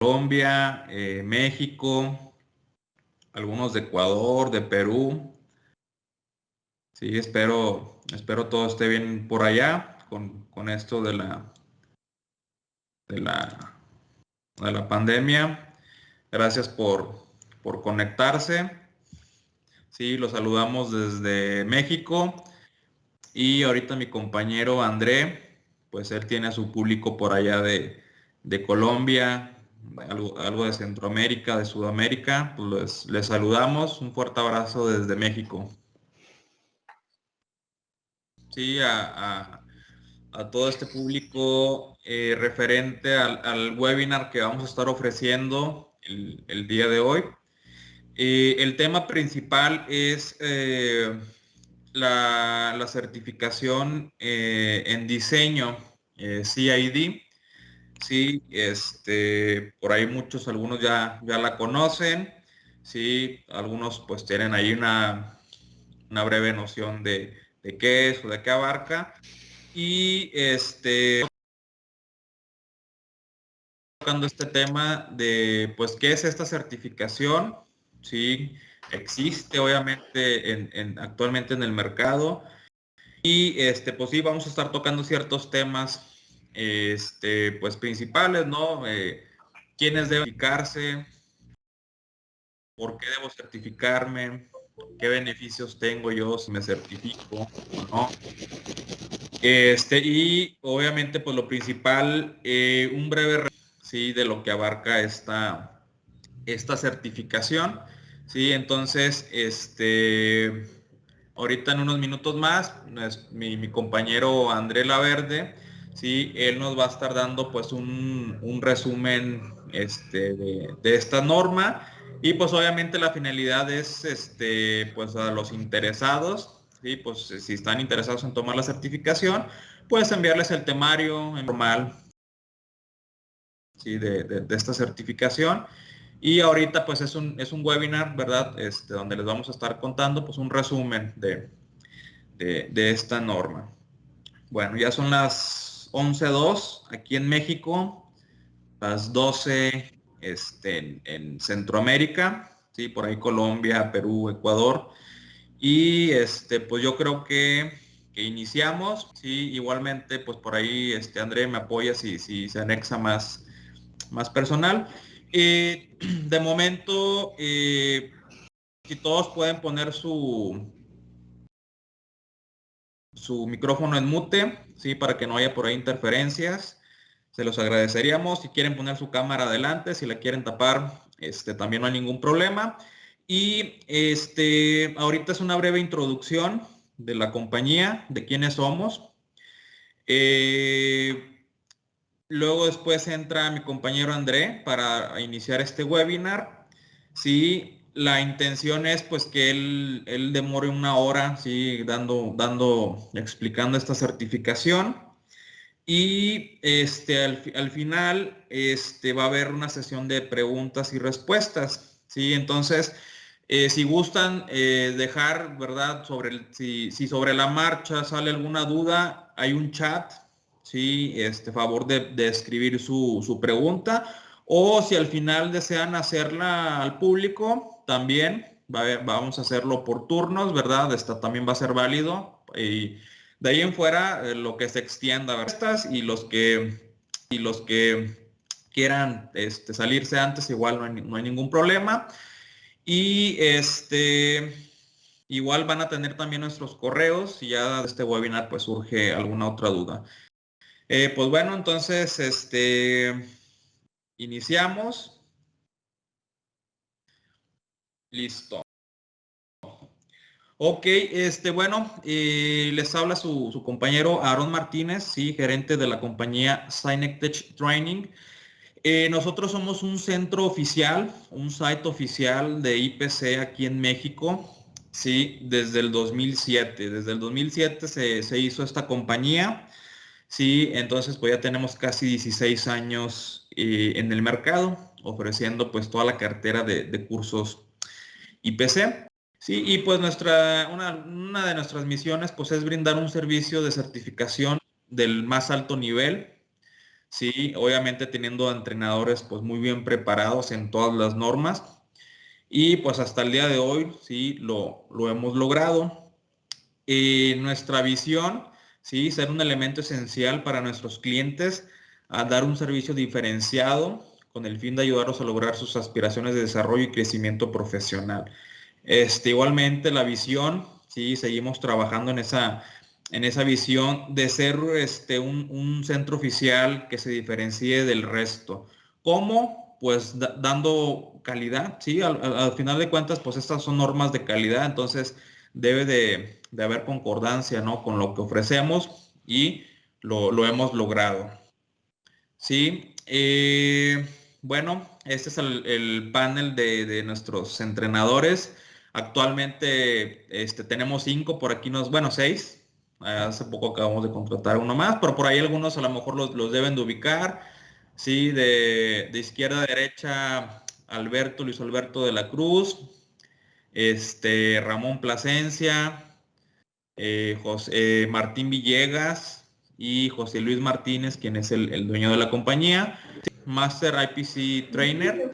Colombia, México, algunos de Ecuador, de Perú. Sí, espero todo esté bien por allá con esto de la, de la pandemia. Gracias por conectarse. Sí, los saludamos desde México y ahorita mi compañero André, pues él tiene a su público por allá de Colombia, algo de Centroamérica, de Sudamérica. Pues les saludamos. Un fuerte abrazo desde México. Sí, a todo este público referente al webinar que vamos a estar ofreciendo el día de hoy. El tema principal es la certificación en diseño CID. Sí, por ahí algunos ya la conocen. Sí, algunos pues tienen ahí una breve noción de qué es o de qué abarca. Y tocando este tema de, pues, ¿qué es esta certificación? Sí, existe obviamente actualmente en el mercado. Y pues sí, vamos a estar tocando ciertos temas, pues principales, ¿no? ¿Quiénes deben certificarse? ¿Por qué debo certificarme? ¿Qué beneficios tengo yo si me certifico o no? Y obviamente, pues lo principal, un breve sí, de lo que abarca esta certificación. Sí, entonces, ahorita en unos minutos más, mi compañero André Laverde, sí, él nos va a estar dando pues un resumen de esta norma. Y pues obviamente la finalidad es pues a los interesados, ¿sí? Pues si están interesados en tomar la certificación, puedes enviarles el temario normal, ¿sí? de esta certificación. Y ahorita pues es un webinar, ¿verdad? Donde les vamos a estar contando pues un resumen de esta norma. Bueno, ya son las 11:02 aquí en México, las 12 en Centroamérica, ¿sí? Por ahí Colombia, Perú, Ecuador. Y pues yo creo que iniciamos, ¿sí? Igualmente, pues por ahí André me apoya si se anexa más personal. De momento, si todos pueden poner su micrófono en mute, ¿sí? Para que no haya por ahí interferencias. Se los agradeceríamos. Si quieren poner su cámara adelante, si la quieren tapar, también no hay ningún problema. Y ahorita es una breve introducción de la compañía, de quiénes somos. Luego después entra mi compañero André para iniciar este webinar. Sí, la intención es pues que él demore una hora, sí, explicando esta certificación. Y al final va a haber una sesión de preguntas y respuestas. Sí, entonces, si gustan dejar, ¿verdad? Si sobre la marcha sale alguna duda, hay un chat, sí, favor de escribir su pregunta. O si al final desean hacerla al público, también vamos a hacerlo por turnos, ¿verdad? También va a ser válido. Y de ahí en fuera, lo que se extienda, ¿verdad? Y los que quieran salirse antes, igual no hay ningún problema. Y igual van a tener también nuestros correos si ya de este webinar pues surge alguna otra duda. Pues bueno, entonces iniciamos. Listo. Ok, bueno, les habla su compañero Aaron Martínez, sí, gerente de la compañía Synectech Training. Nosotros somos un centro oficial, un site oficial de IPC aquí en México, sí, desde el 2007. Desde el 2007 se hizo esta compañía, sí, entonces pues ya tenemos casi 16 años en el mercado, ofreciendo pues toda la cartera de cursos IPC. Sí, y pues una de nuestras misiones pues es brindar un servicio de certificación del más alto nivel. sí, obviamente teniendo entrenadores pues muy bien preparados en todas las normas y pues hasta el día de hoy sí lo hemos logrado. Nuestra visión, sí, ser un elemento esencial para nuestros clientes, a dar un servicio diferenciado con el fin de ayudarlos a lograr sus aspiraciones de desarrollo y crecimiento profesional. Igualmente la visión, sí, seguimos trabajando en esa visión de ser un centro oficial que se diferencie del resto. ¿Cómo? Pues dando calidad, sí, al final de cuentas, pues estas son normas de calidad, entonces debe de haber concordancia, ¿no? Con lo que ofrecemos y lo hemos logrado. Sí, bueno, este es el panel de nuestros entrenadores. Actualmente tenemos 5, por aquí bueno, 6. Hace poco acabamos de contratar uno más, pero por ahí algunos a lo mejor los deben de ubicar. Sí, de izquierda a derecha, Alberto, Luis Alberto de la Cruz, Ramón Plasencia, Martín Villegas y José Luis Martínez, quien es el dueño de la compañía, Master IPC Trainer,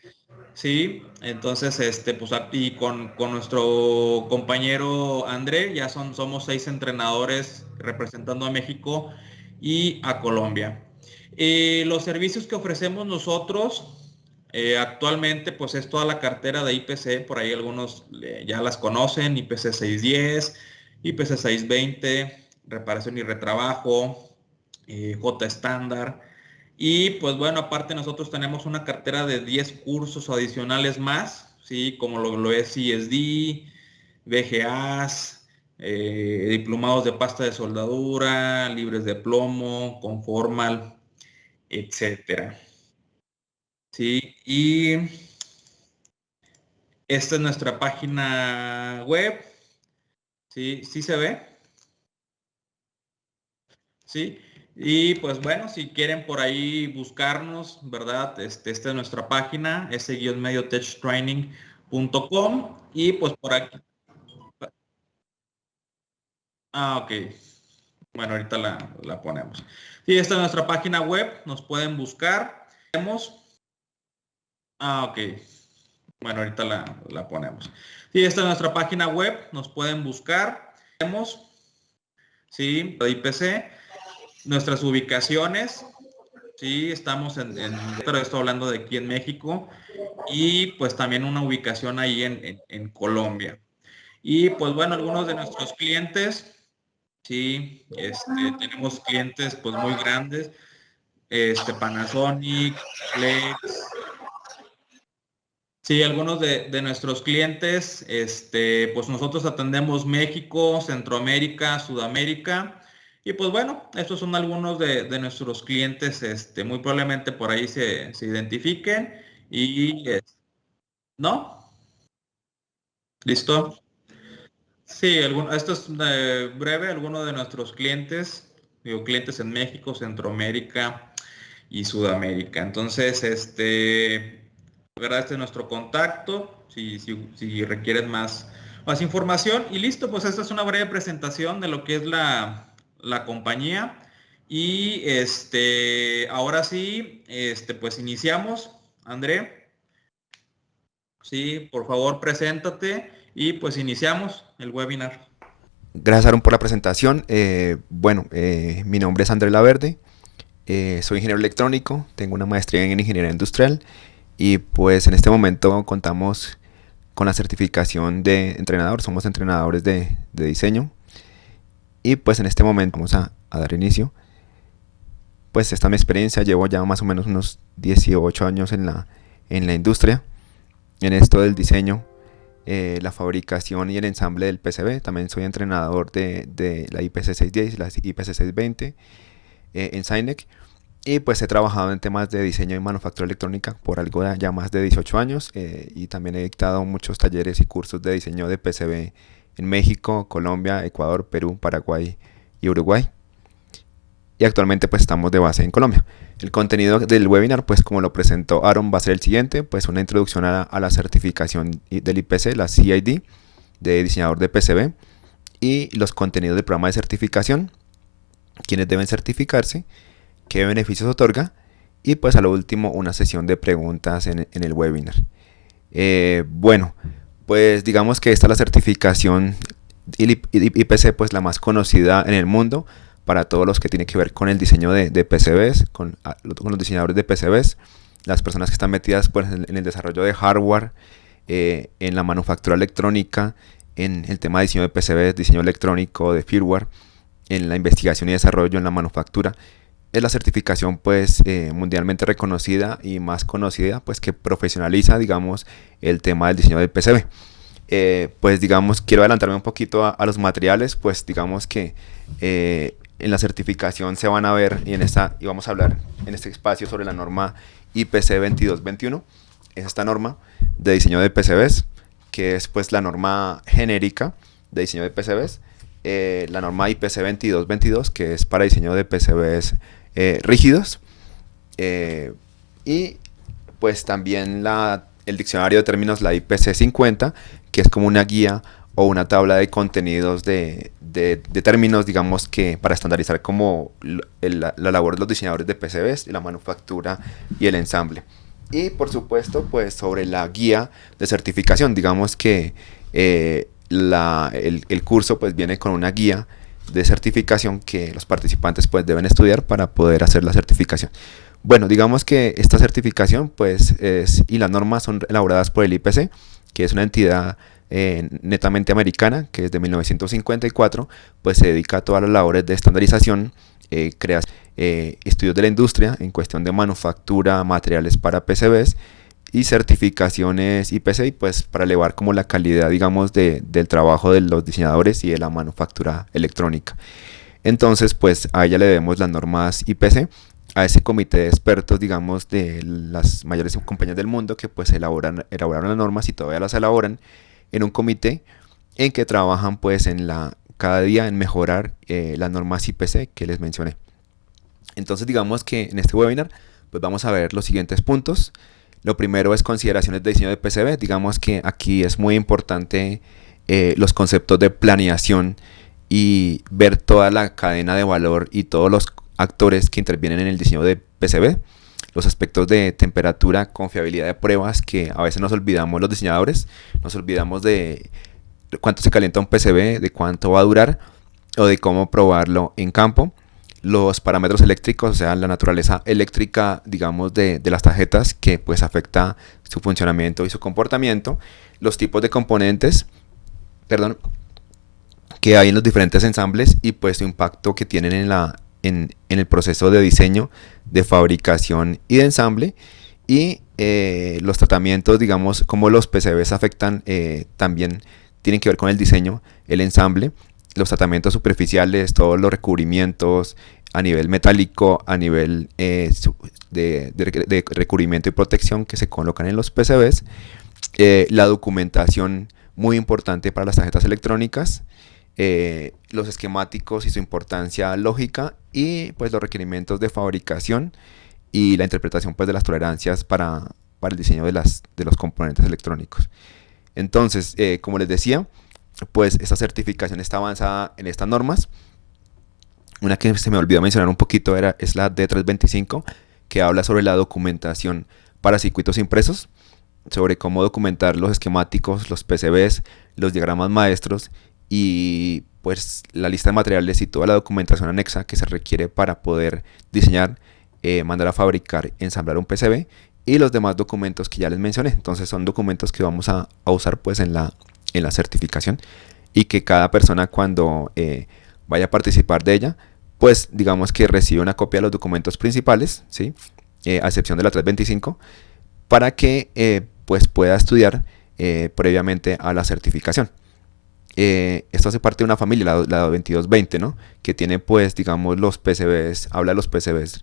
sí, entonces pues y con nuestro compañero André, ya somos 6 entrenadores representando a México y a Colombia. Los servicios que ofrecemos nosotros actualmente, pues es toda la cartera de IPC, por ahí algunos ya las conocen, IPC 610, IPC 620, reparación y retrabajo, J estándar. Y pues bueno, aparte nosotros tenemos una cartera de 10 cursos adicionales más, ¿sí? Como lo es CSD, VGAs, diplomados de pasta de soldadura, libres de plomo, Conformal, etcétera. Sí, y esta es nuestra página web. Sí, sí se ve. Sí. Y pues bueno, si quieren por ahí buscarnos, ¿verdad? Esta es nuestra página, s-mediotechtraining.com y pues por aquí. Ah, ok. Bueno, ahorita la ponemos. Sí, esta es nuestra página web, nos pueden buscar. Ah, ok. Bueno, ahorita la ponemos. Sí, esta es nuestra página web, nos pueden buscar. Tenemos, sí, de IPC, nuestras ubicaciones. Sí, estamos pero estoy hablando de aquí en México y pues también una ubicación ahí en Colombia. Y pues bueno, algunos de nuestros clientes, sí, tenemos clientes pues muy grandes, Panasonic, Flex. Sí, algunos de nuestros clientes, pues nosotros atendemos México, Centroamérica, Sudamérica. Y pues bueno, estos son algunos de nuestros clientes, muy probablemente por ahí se identifiquen. Y, ¿no? ¿Listo? Sí, esto es breve, algunos de nuestros clientes, digo, clientes en México, Centroamérica y Sudamérica. Entonces, ¿verdad? Este es nuestro contacto, si requieren más información. Y listo, pues esta es una breve presentación de lo que es la compañía. Y ahora sí, pues iniciamos. André, sí, por favor, preséntate y pues iniciamos el webinar. Gracias, Aaron, por la presentación. Mi nombre es Andrés Laverde, soy ingeniero electrónico, tengo una maestría en ingeniería industrial y pues en este momento contamos con la certificación de entrenador, somos entrenadores de diseño y pues en este momento vamos a dar inicio. Pues esta es mi experiencia, llevo ya más o menos unos 18 años en la industria, en esto del diseño, la fabricación y el ensamble del PCB. También soy entrenador de la IPC 610 y la IPC 620 en Sinec. Y pues he trabajado en temas de diseño y manufactura electrónica por algo de ya más de 18 años y también he dictado muchos talleres y cursos de diseño de PCB en México, Colombia, Ecuador, Perú, Paraguay y Uruguay. Y actualmente pues estamos de base en Colombia. El contenido del webinar, pues como lo presentó Aaron, va a ser el siguiente, pues una introducción a la certificación del IPC, la CID, de diseñador de PCB, y los contenidos del programa de certificación, quienes deben certificarse, qué beneficios otorga, y pues a lo último una sesión de preguntas en el webinar. Bueno, pues digamos que esta es la certificación IPC, pues la más conocida en el mundo para todos los que tienen que ver con el diseño de PCBs, con los diseñadores de PCBs, las personas que están metidas pues en el desarrollo de hardware, en la manufactura electrónica, en el tema de diseño de PCBs, diseño electrónico, de firmware, en la investigación y desarrollo, en la manufactura. Es la certificación pues mundialmente reconocida y más conocida pues que profesionaliza digamos el tema del diseño del PCB. Pues digamos quiero adelantarme un poquito a los materiales, pues digamos que en la certificación se van a ver y vamos a hablar en este espacio sobre la norma IPC 2221. Es esta norma de diseño de PCBs, que es pues la norma genérica de diseño de PCBs. La norma IPC 2222, que es para diseño de PCBs rígidos. Y pues también el diccionario de términos, la IPC 50, que es como una guía o una tabla de contenidos de términos, digamos que para estandarizar como la labor de los diseñadores de PCBs, la manufactura y el ensamble. Y por supuesto, pues sobre la guía de certificación, digamos que el curso pues viene con una guía de certificación que los participantes pues deben estudiar para poder hacer la certificación. Bueno, digamos que esta certificación pues y las normas son elaboradas por el IPC, que es una entidad netamente americana, que desde 1954 pues se dedica a todas las labores de estandarización, creación, estudios de la industria en cuestión de manufactura, materiales para PCBs y certificaciones IPC pues para elevar como la calidad digamos del trabajo de los diseñadores y de la manufactura electrónica. Entonces pues a ella le debemos las normas IPC, a ese comité de expertos digamos de las mayores compañías del mundo que pues elaboraron las normas y todavía las elaboran en un comité en que trabajan pues cada día en mejorar las normas IPC que les mencioné. Entonces digamos que en este webinar pues vamos a ver los siguientes puntos. Lo primero es consideraciones de diseño de PCB. Digamos que aquí es muy importante los conceptos de planeación y ver toda la cadena de valor y todos los actores que intervienen en el diseño de PCB. Los aspectos de temperatura, confiabilidad de pruebas, que a veces nos olvidamos los diseñadores, nos olvidamos de cuánto se calienta un PCB, de cuánto va a durar o de cómo probarlo en campo. Los parámetros eléctricos, o sea, la naturaleza eléctrica, digamos, de las tarjetas que pues afecta su funcionamiento y su comportamiento. Los tipos de componentes, que hay en los diferentes ensambles y pues su impacto que tienen en el proceso de diseño, de fabricación y de ensamble. Y los tratamientos, digamos, cómo los PCBs afectan, también tienen que ver con el diseño, el ensamble, los tratamientos superficiales, todos los recubrimientos a nivel metálico, a nivel de recubrimiento y protección que se colocan en los PCBs, la documentación muy importante para las tarjetas electrónicas, los esquemáticos y su importancia lógica y pues los requerimientos de fabricación y la interpretación pues de las tolerancias para el diseño de los componentes electrónicos. Entonces, como les decía, pues esta certificación está avanzada en estas normas. Una que se me olvidó mencionar un poquito es la D325, que habla sobre la documentación para circuitos impresos, sobre cómo documentar los esquemáticos, los PCBs, los diagramas maestros y pues la lista de materiales y toda la documentación anexa que se requiere para poder diseñar, mandar a fabricar, ensamblar un PCB y los demás documentos que ya les mencioné. Entonces son documentos que vamos a usar pues en la certificación y que cada persona cuando vaya a participar de ella pues digamos que recibe una copia de los documentos principales, ¿sí? A excepción de la 325, para que pues pueda estudiar previamente a la certificación. Esto hace parte de una familia, la 2220, ¿no? Que tiene pues digamos los PCBs, habla de los PCBs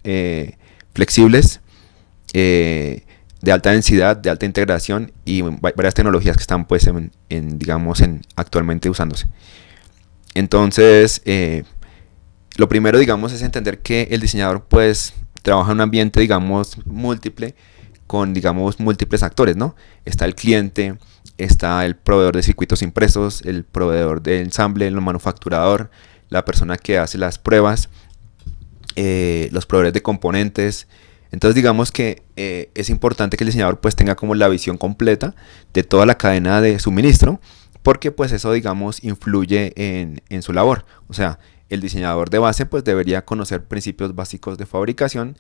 flexibles, de alta densidad, de alta integración y varias tecnologías que están pues digamos actualmente usándose. Entonces lo primero digamos es entender que el diseñador pues trabaja en un ambiente digamos múltiple con digamos múltiples actores, ¿no? Está el cliente, está el proveedor de circuitos impresos, el proveedor de ensamble, el manufacturador, la persona que hace las pruebas, los proveedores de componentes. Entonces digamos que es importante que el diseñador pues tenga como la visión completa de toda la cadena de suministro, porque pues eso digamos influye en su labor. O sea, el diseñador de base pues debería conocer principios básicos de fabricación,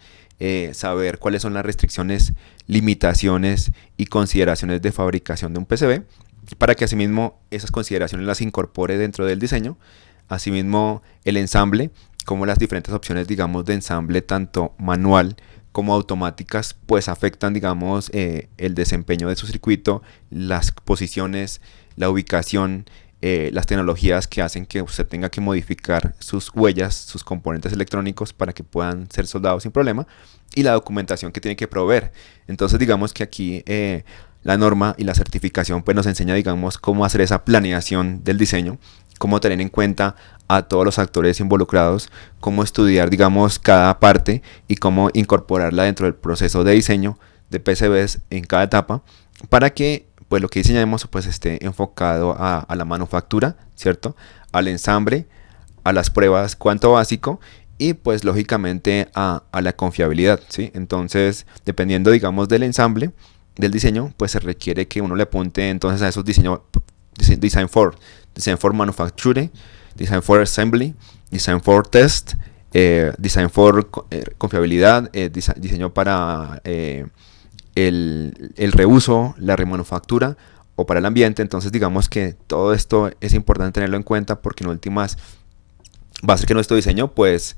saber cuáles son las restricciones, limitaciones y consideraciones de fabricación de un PCB, para que asimismo esas consideraciones las incorpore dentro del diseño. Asimismo, el ensamble, como las diferentes opciones, digamos, de ensamble, tanto manual como automáticas, pues afectan, digamos, el desempeño de su circuito, las posiciones, la ubicación, las tecnologías que hacen que usted tenga que modificar sus huellas, sus componentes electrónicos para que puedan ser soldados sin problema, y la documentación que tiene que proveer. Entonces, digamos que aquí la norma y la certificación pues nos enseña, digamos, cómo hacer esa planeación del diseño, cómo tener en cuenta a todos los actores involucrados, cómo estudiar, digamos, cada parte y cómo incorporarla dentro del proceso de diseño de PCBs en cada etapa, para que pues lo que diseñemos pues esté enfocado a la manufactura, ¿cierto? Al ensamble, a las pruebas cuanto básico y pues lógicamente a la confiabilidad, ¿sí? Entonces, dependiendo, digamos, del ensamble, del diseño, pues se requiere que uno le apunte entonces a esos diseños, design for manufacture, design for assembly, design for test, design for confiabilidad, diseño para el reuso, la remanufactura o para el ambiente. Entonces digamos que todo esto es importante tenerlo en cuenta, porque en últimas va a hacer que nuestro diseño pues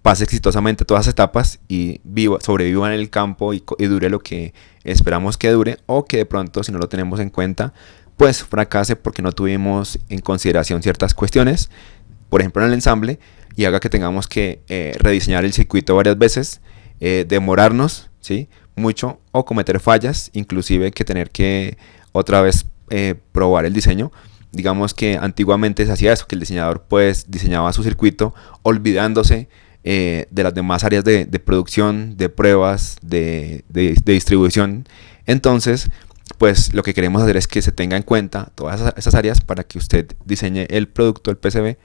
pase exitosamente todas las etapas y sobreviva en el campo y dure lo que esperamos que dure, o que de pronto, si no lo tenemos en cuenta, pues fracase porque no tuvimos en consideración ciertas cuestiones, por ejemplo en el ensamble, y haga que tengamos que rediseñar el circuito varias veces, demorarnos, ¿sí? Mucho, o cometer fallas, inclusive que tener que otra vez probar el diseño. Digamos que antiguamente se hacía eso, que el diseñador pues diseñaba su circuito olvidándose de las demás áreas de producción, de pruebas, de distribución. Entonces, pues lo que queremos hacer es que se tenga en cuenta todas esas áreas para que usted diseñe el producto, el PCB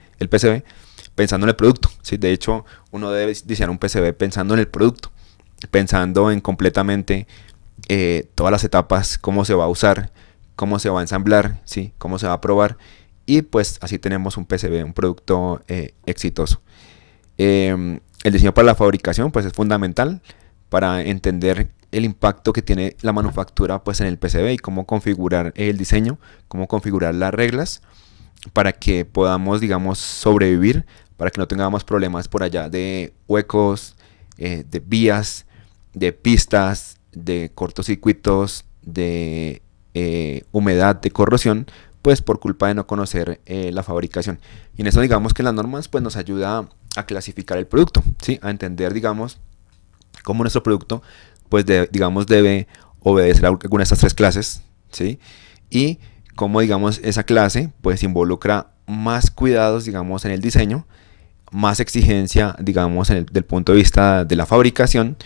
pensando en el producto, ¿sí? De hecho, uno debe diseñar un PCB pensando en el producto, pensando en completamente todas las etapas, cómo se va a usar, cómo se va a ensamblar, ¿sí? Cómo se va a probar, y pues así tenemos un PCB, un producto exitoso. El diseño para la fabricación pues es fundamental para entender el impacto que tiene la manufactura pues en el PCB, y cómo configurar el diseño, cómo configurar las reglas para que podamos, digamos, sobrevivir, para que no tengamos problemas por allá de huecos, de vías, de pistas, de cortocircuitos, de humedad, de corrosión, pues por culpa de no conocer la fabricación. Y en eso digamos que las normas pues nos ayuda a clasificar el producto, ¿sí? A entender, digamos, cómo nuestro producto pues digamos debe obedecer a alguna de estas tres clases, ¿sí? Y cómo, digamos, esa clase pues involucra más cuidados, digamos, en el diseño, más exigencia, digamos, del punto de vista de la fabricación,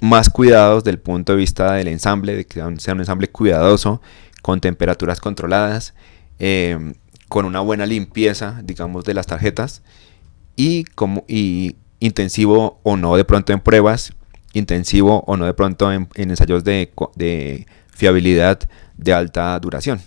más cuidados del punto de vista del ensamble, de que sea un ensamble cuidadoso, con temperaturas controladas, con una buena limpieza, digamos, de las tarjetas, y intensivo o no de pronto en pruebas, intensivo o no de pronto en ensayos de fiabilidad de alta duración,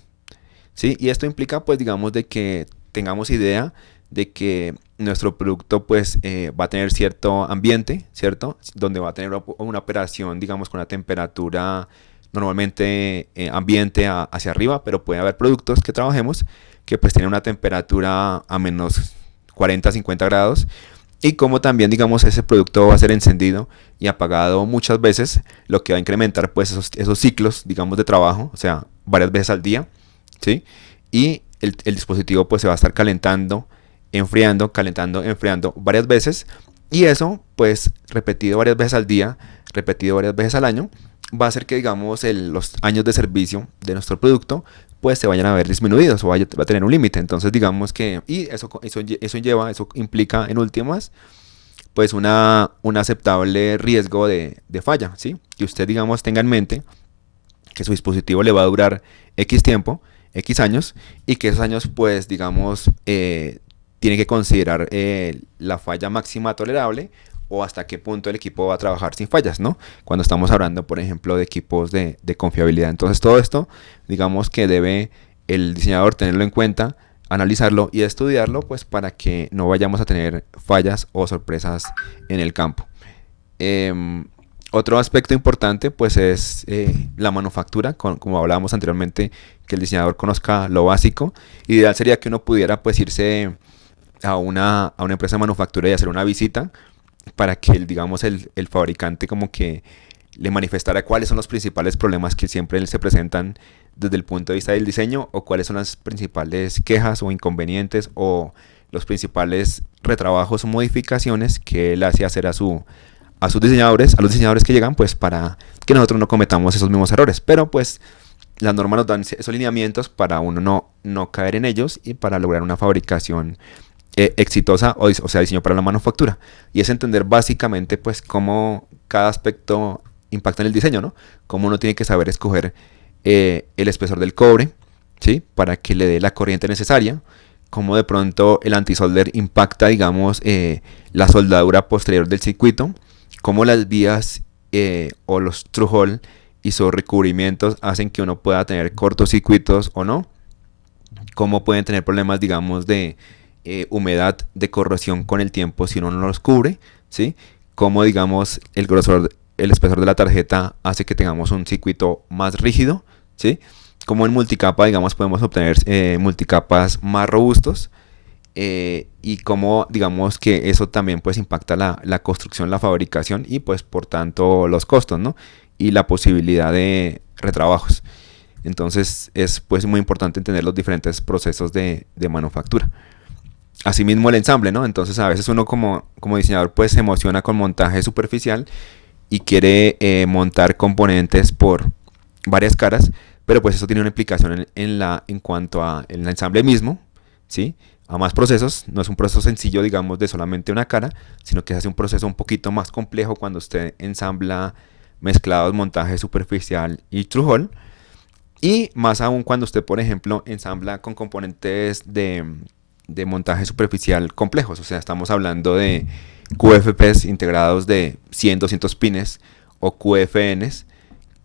¿sí? Y esto implica, pues, digamos, de que tengamos idea de que nuestro producto, pues, va a tener cierto ambiente, ¿cierto? Donde va a tener una operación, digamos, con una temperatura normalmente ambiente hacia arriba, pero puede haber productos que trabajemos que, pues, tienen una temperatura a menos 40, 50 grados, y como también, digamos, ese producto va a ser encendido y apagado muchas veces, lo que va a incrementar, pues, esos ciclos, digamos, de trabajo, o sea, varias veces al día, ¿sí? Y el dispositivo pues se va a estar calentando, enfriando, calentando, enfriando varias veces, y eso pues repetido varias veces al día, repetido varias veces al año, va a hacer que, digamos, los años de servicio de nuestro producto pues se vayan a ver disminuidos, o va a tener un límite. Entonces digamos que, y eso implica en últimas pues un aceptable riesgo de falla, ¿sí? Que usted, digamos, tenga en mente que su dispositivo le va a durar X tiempo, X años, y que esos años, pues, digamos, tiene que considerar la falla máxima tolerable o hasta qué punto el equipo va a trabajar sin fallas, ¿no? Cuando estamos hablando, por ejemplo, de equipos de confiabilidad. Entonces todo esto, digamos que debe el diseñador tenerlo en cuenta, analizarlo y estudiarlo, pues para que no vayamos a tener fallas o sorpresas en el campo. Em, Otro aspecto importante pues es la manufactura, como hablábamos anteriormente, que el diseñador conozca lo básico. Ideal sería que uno pudiera pues irse a una empresa de manufactura y hacer una visita para que digamos el fabricante como que le manifestara cuáles son los principales problemas que siempre se presentan desde el punto de vista del diseño, o cuáles son las principales quejas o inconvenientes o los principales retrabajos o modificaciones que él hace hacer a sus diseñadores, a los diseñadores que llegan, pues para que nosotros no cometamos esos mismos errores. Pero pues las normas nos dan esos lineamientos para uno no caer en ellos y para lograr una fabricación exitosa, o sea, diseño para la manufactura. Y es entender básicamente pues cómo cada aspecto impacta en el diseño, ¿no? Cómo uno tiene que saber escoger el espesor del cobre, ¿sí? Para que le dé la corriente necesaria. Cómo de pronto el antisolder impacta, digamos, la soldadura posterior del circuito. Cómo las vías o los through hole y sus recubrimientos hacen que uno pueda tener cortocircuitos o no. Cómo pueden tener problemas, digamos, de humedad, de corrosión con el tiempo si uno no los cubre, ¿sí? Cómo, digamos, el grosor, el espesor de la tarjeta hace que tengamos un circuito más rígido, ¿sí? Como en multicapa, digamos, podemos obtener multicapas más robustos, y cómo, digamos, que eso también pues impacta la construcción, la fabricación y pues por tanto los costos, ¿no? Y la posibilidad de retrabajos. Entonces es pues muy importante entender los diferentes procesos de manufactura. Asimismo el ensamble, ¿no? Entonces a veces uno como diseñador pues se emociona con montaje superficial y quiere montar componentes por varias caras, pero pues eso tiene una implicación en cuanto a el ensamble mismo, ¿sí? A más procesos, no es un proceso sencillo, digamos, de solamente una cara, sino que se hace un proceso un poquito más complejo cuando usted ensambla mezclados, montaje superficial y through hole, y más aún cuando usted, por ejemplo, ensambla con componentes de montaje superficial complejos. O sea, estamos hablando de QFPs integrados de 100, 200 pines o QFNs,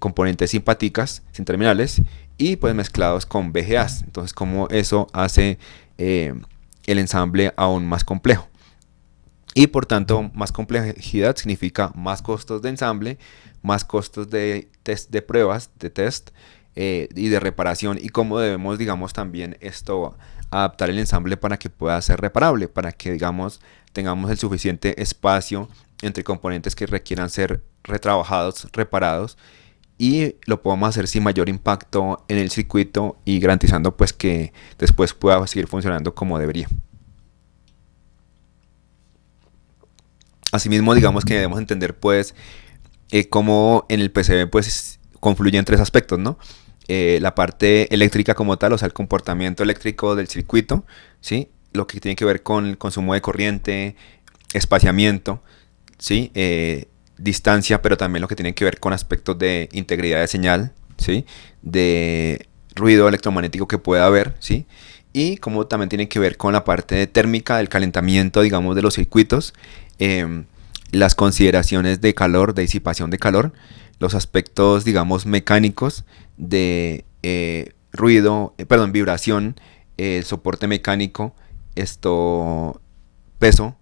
componentes simpaticas, sin terminales, y pues mezclados con VGAs. Entonces, como eso hace el ensamble aún más complejo. Y por tanto, más complejidad significa más costos de ensamble, más costos de test de pruebas, de test, y de reparación, y cómo debemos, digamos, también esto adaptar el ensamble para que pueda ser reparable, para que, digamos, tengamos el suficiente espacio entre componentes que requieran ser retrabajados, reparados, y lo podemos hacer sin mayor impacto en el circuito y garantizando pues que después pueda seguir funcionando como debería. Asimismo, digamos que debemos entender pues cómo en el PCB pues confluyen tres aspectos, ¿no? La parte eléctrica como tal, o sea, el comportamiento eléctrico del circuito, ¿sí? Lo que tiene que ver con el consumo de corriente, espaciamiento, ¿sí? Distancia, pero también lo que tiene que ver con aspectos de integridad de señal, ¿sí? De ruido electromagnético que pueda haber, ¿sí? Y como también tiene que ver con la parte térmica del calentamiento, digamos, de los circuitos, em, las consideraciones de calor, de disipación de calor, los aspectos, digamos, mecánicos de ruido, perdón, vibración, soporte mecánico, esto, peso,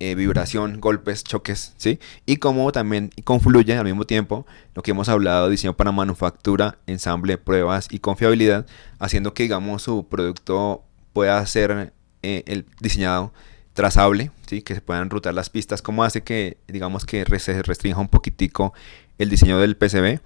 vibración, golpes, choques, ¿sí? Y cómo también confluye al mismo tiempo lo que hemos hablado, diseño para manufactura, ensamble, pruebas y confiabilidad, haciendo que, digamos, su producto pueda ser el diseñado trazable, ¿sí? Que se puedan rutar las pistas, como hace que, digamos, que se restrinja un poquitico el diseño del PCB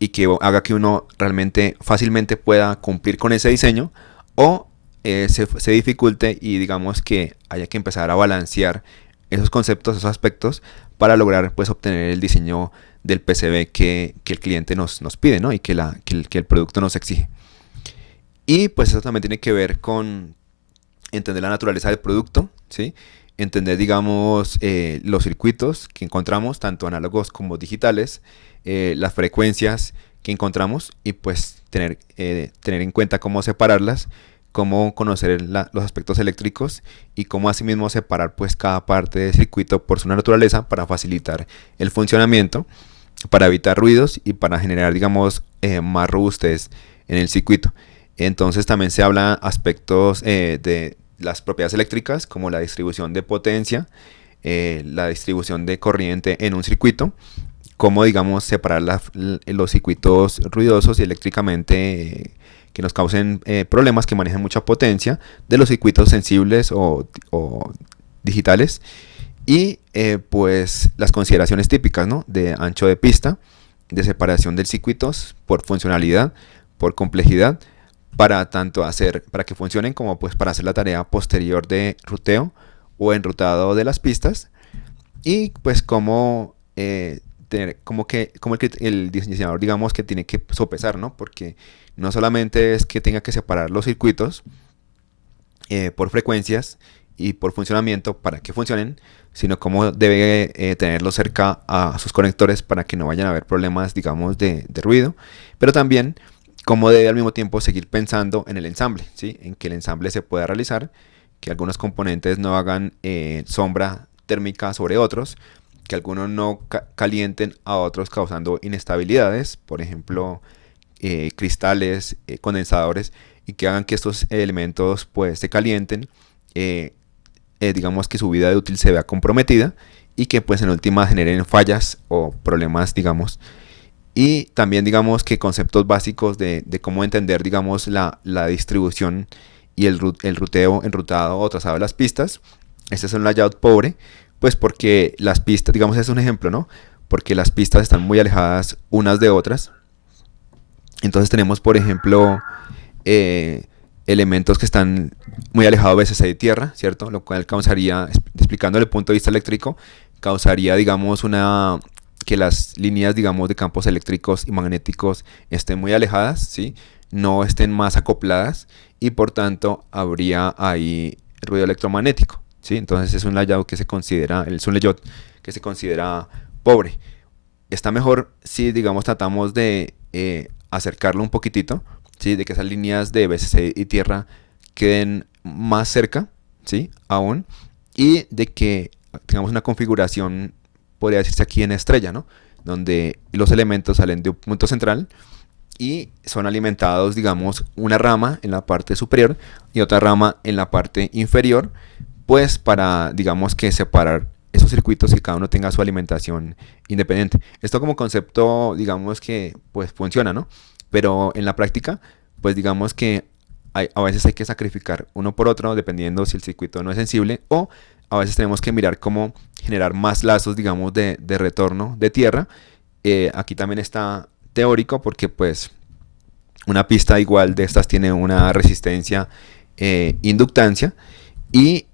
y que haga que uno realmente fácilmente pueda cumplir con ese diseño, o se dificulte y digamos que haya que empezar a balancear esos conceptos, esos aspectos para lograr pues obtener el diseño del PCB que el cliente nos pide, ¿no? Y que el producto nos exige. Y pues eso también tiene que ver con entender la naturaleza del producto, ¿sí? Entender, digamos, los circuitos que encontramos, tanto análogos como digitales, las frecuencias que encontramos y pues tener en cuenta cómo separarlas, cómo conocer los aspectos eléctricos y cómo asimismo separar pues cada parte del circuito por su naturaleza para facilitar el funcionamiento, para evitar ruidos y para generar, digamos, más robustez en el circuito. Entonces también se habla aspectos de las propiedades eléctricas como la distribución de potencia, la distribución de corriente en un circuito, cómo, digamos, separar los circuitos ruidosos y eléctricamente que nos causen problemas, que manejen mucha potencia, de los circuitos sensibles o digitales. Y pues las consideraciones típicas, ¿no? De ancho de pista, de separación de circuitos por funcionalidad, por complejidad, para que funcionen como pues para hacer la tarea posterior de ruteo o enrutado de las pistas. Y pues como como el diseñador, digamos, que tiene que sopesar, ¿no? Porque no solamente es que tenga que separar los circuitos por frecuencias y por funcionamiento para que funcionen, sino cómo debe tenerlos cerca a sus conectores para que no vayan a haber problemas, digamos, de ruido, pero también cómo debe al mismo tiempo seguir pensando en el ensamble, ¿sí? En que el ensamble se pueda realizar, que algunos componentes no hagan sombra térmica sobre otros, que algunos no calienten a otros causando inestabilidades, por ejemplo, cristales, condensadores, y que hagan que estos elementos pues se calienten, digamos que su vida de útil se vea comprometida y que pues en última generen fallas o problemas, digamos. Y también digamos que conceptos básicos de cómo entender, digamos, la distribución y el ruteo, enrutado o trazado de las pistas. Este es un layout pobre, pues porque las pistas, digamos, es un ejemplo, ¿no? Porque las pistas están muy alejadas unas de otras. Entonces tenemos, por ejemplo, elementos que están muy alejados a veces de tierra, ¿cierto? Lo cual causaría, explicando desde el punto de vista eléctrico, causaría, digamos, que las líneas, digamos, de campos eléctricos y magnéticos estén muy alejadas, ¿sí? No estén más acopladas y por tanto habría ahí ruido electromagnético, ¿sí? Entonces es un layout que se considera, es un layout que se considera pobre. Está mejor si, digamos, tratamos de acercarlo un poquitito, ¿sí? De que esas líneas de BCC y tierra queden más cerca, ¿sí? Aún, y de que tengamos una configuración, podría decirse aquí en estrella, ¿no? Donde los elementos salen de un punto central y son alimentados, digamos, una rama en la parte superior y otra rama en la parte inferior, pues para, digamos, que separar esos circuitos y cada uno tenga su alimentación independiente. Esto como concepto, digamos que pues funciona, ¿no? Pero en la práctica, pues digamos que a veces hay que sacrificar uno por otro dependiendo si el circuito no es sensible, o a veces tenemos que mirar cómo generar más lazos, digamos, de retorno de tierra. Aquí también está teórico porque pues una pista igual de estas tiene una resistencia, inductancia, y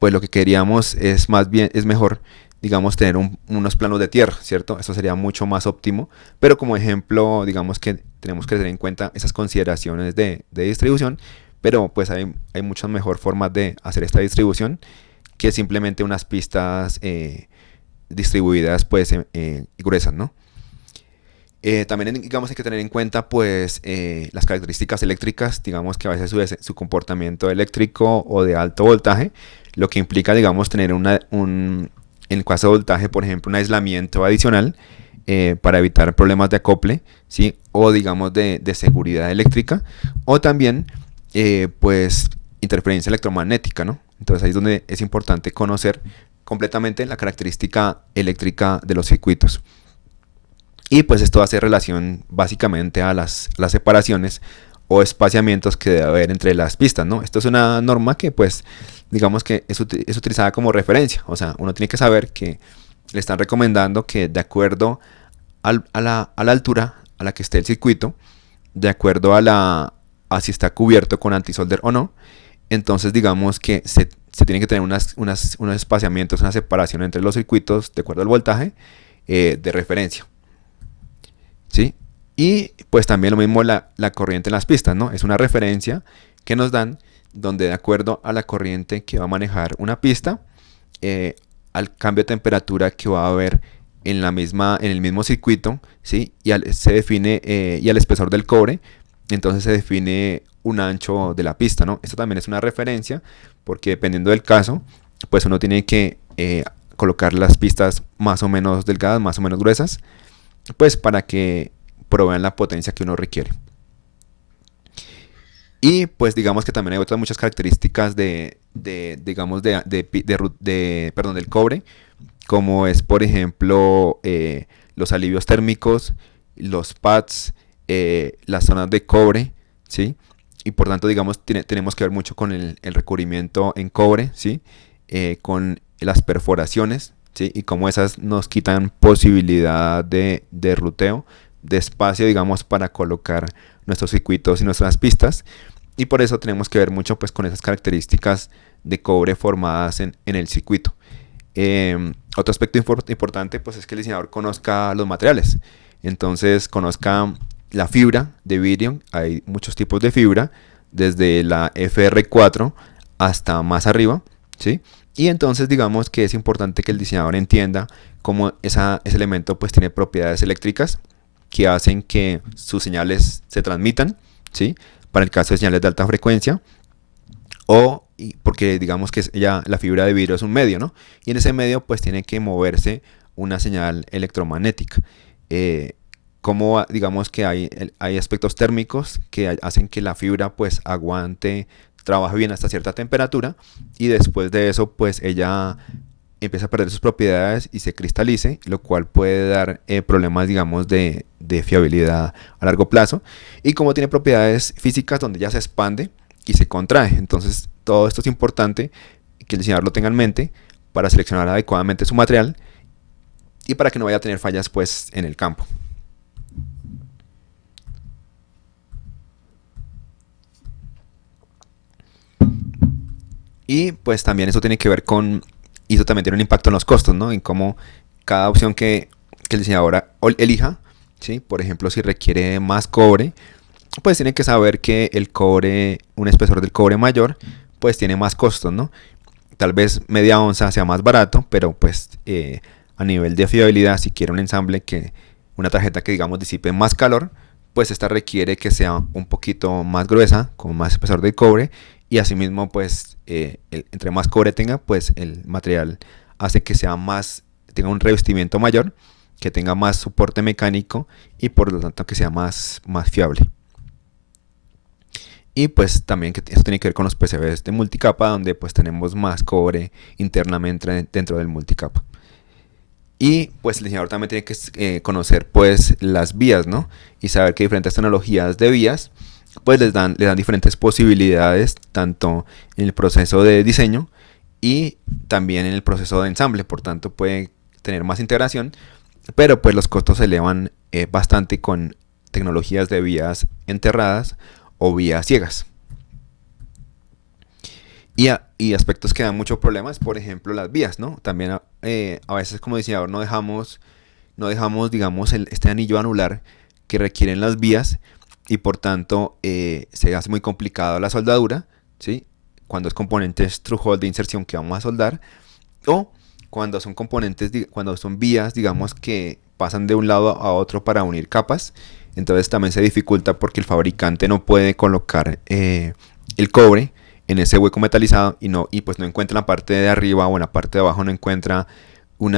pues lo que queríamos es más bien, es mejor, digamos, tener unos planos de tierra, ¿cierto? Eso sería mucho más óptimo, pero como ejemplo, digamos que tenemos que tener en cuenta esas consideraciones de distribución, pero pues hay muchas mejor formas de hacer esta distribución que simplemente unas pistas distribuidas pues gruesas, ¿no? También digamos hay que tener en cuenta pues las características eléctricas, digamos que a veces su comportamiento eléctrico o de alto voltaje, lo que implica digamos tener en el caso de voltaje por ejemplo un aislamiento adicional para evitar problemas de acople, ¿sí? O digamos de seguridad eléctrica, o también pues interferencia electromagnética, ¿no? Entonces ahí es donde es importante conocer completamente la característica eléctrica de los circuitos. Y pues esto hace relación básicamente a las separaciones o espaciamientos que debe haber entre las pistas, ¿no? Esto es una norma que pues digamos que es utilizada como referencia. O sea, uno tiene que saber que le están recomendando que de acuerdo a la altura a la que esté el circuito, de acuerdo a si está cubierto con antisolder o no, entonces digamos que se tienen que tener unos espaciamientos, una separación entre los circuitos de acuerdo al voltaje de referencia. ¿Sí? Y pues también lo mismo la corriente en las pistas, ¿no? Es una referencia que nos dan donde de acuerdo a la corriente que va a manejar una pista, al cambio de temperatura que va a haber en el mismo circuito, ¿sí? Se define, y al espesor del cobre, entonces se define un ancho de la pista, ¿no? Esto también es una referencia porque dependiendo del caso, pues uno tiene que colocar las pistas más o menos delgadas, más o menos gruesas, pues para que provean la potencia que uno requiere. Y pues digamos que también hay otras muchas características digamos, perdón, del cobre, como es por ejemplo los alivios térmicos, los pads, las zonas de cobre, ¿sí? Y por tanto, digamos, tenemos que ver mucho con el recubrimiento en cobre, ¿sí? Con las perforaciones, ¿sí? Y cómo esas nos quitan posibilidad de ruteo, de espacio, digamos, para colocar nuestros circuitos y nuestras pistas. Y por eso tenemos que ver mucho pues con esas características de cobre formadas en el circuito. Otro aspecto importante pues es que el diseñador conozca los materiales. Entonces conozca la fibra de vidrio. Hay muchos tipos de fibra, desde la FR4 hasta más arriba, ¿sí? Y entonces digamos que es importante que el diseñador entienda cómo ese elemento pues tiene propiedades eléctricas que hacen que sus señales se transmitan, ¿sí? Para el caso de señales de alta frecuencia, porque digamos que ya la fibra de vidrio es un medio, ¿no? Y en ese medio pues tiene que moverse una señal electromagnética. Eh, como digamos que hay aspectos térmicos que hacen que la fibra pues aguante, trabaje bien hasta cierta temperatura y después de eso pues ella empieza a perder sus propiedades y se cristalice, lo cual puede dar problemas, digamos, de fiabilidad a largo plazo. Y como tiene propiedades físicas donde ya se expande y se contrae. Entonces, todo esto es importante que el diseñador lo tenga en mente para seleccionar adecuadamente su material y para que no vaya a tener fallas, pues, en el campo. Y pues también eso tiene que ver y eso también tiene un impacto en los costos, ¿no? En cómo cada opción que el diseñador elija, ¿sí? Por ejemplo, si requiere más cobre, pues tiene que saber que el cobre, un espesor del cobre mayor, pues tiene más costos, ¿no? Tal vez media onza sea más barato, pero pues a nivel de fiabilidad, si quiere un ensamble una tarjeta que digamos disipe más calor, pues esta requiere que sea un poquito más gruesa, con más espesor del cobre, y asimismo pues entre más cobre tenga, pues el material hace que tenga un revestimiento mayor, que tenga más soporte mecánico y por lo tanto que sea más fiable. Y pues también que eso tiene que ver con los PCBs de multicapa, donde pues tenemos más cobre internamente dentro del multicapa. Y pues el diseñador también tiene que conocer pues las vías, ¿no? Y saber que diferentes tecnologías de vías pues le dan diferentes posibilidades, tanto en el proceso de diseño y también en el proceso de ensamble. Por tanto puede tener más integración, pero pues los costos se elevan bastante con tecnologías de vías enterradas o vías ciegas. Y aspectos que dan muchos problemas, por ejemplo, las vías, ¿no? También a veces como diseñador no dejamos digamos, este anillo anular que requieren las vías y por tanto se hace muy complicado la soldadura, ¿sí? Cuando es componentes through hole de inserción que vamos a soldar o cuando son vías, digamos, que pasan de un lado a otro para unir capas, entonces también se dificulta porque el fabricante no puede colocar el cobre en ese hueco metalizado y pues no encuentra en la parte de arriba o en la parte de abajo no encuentra un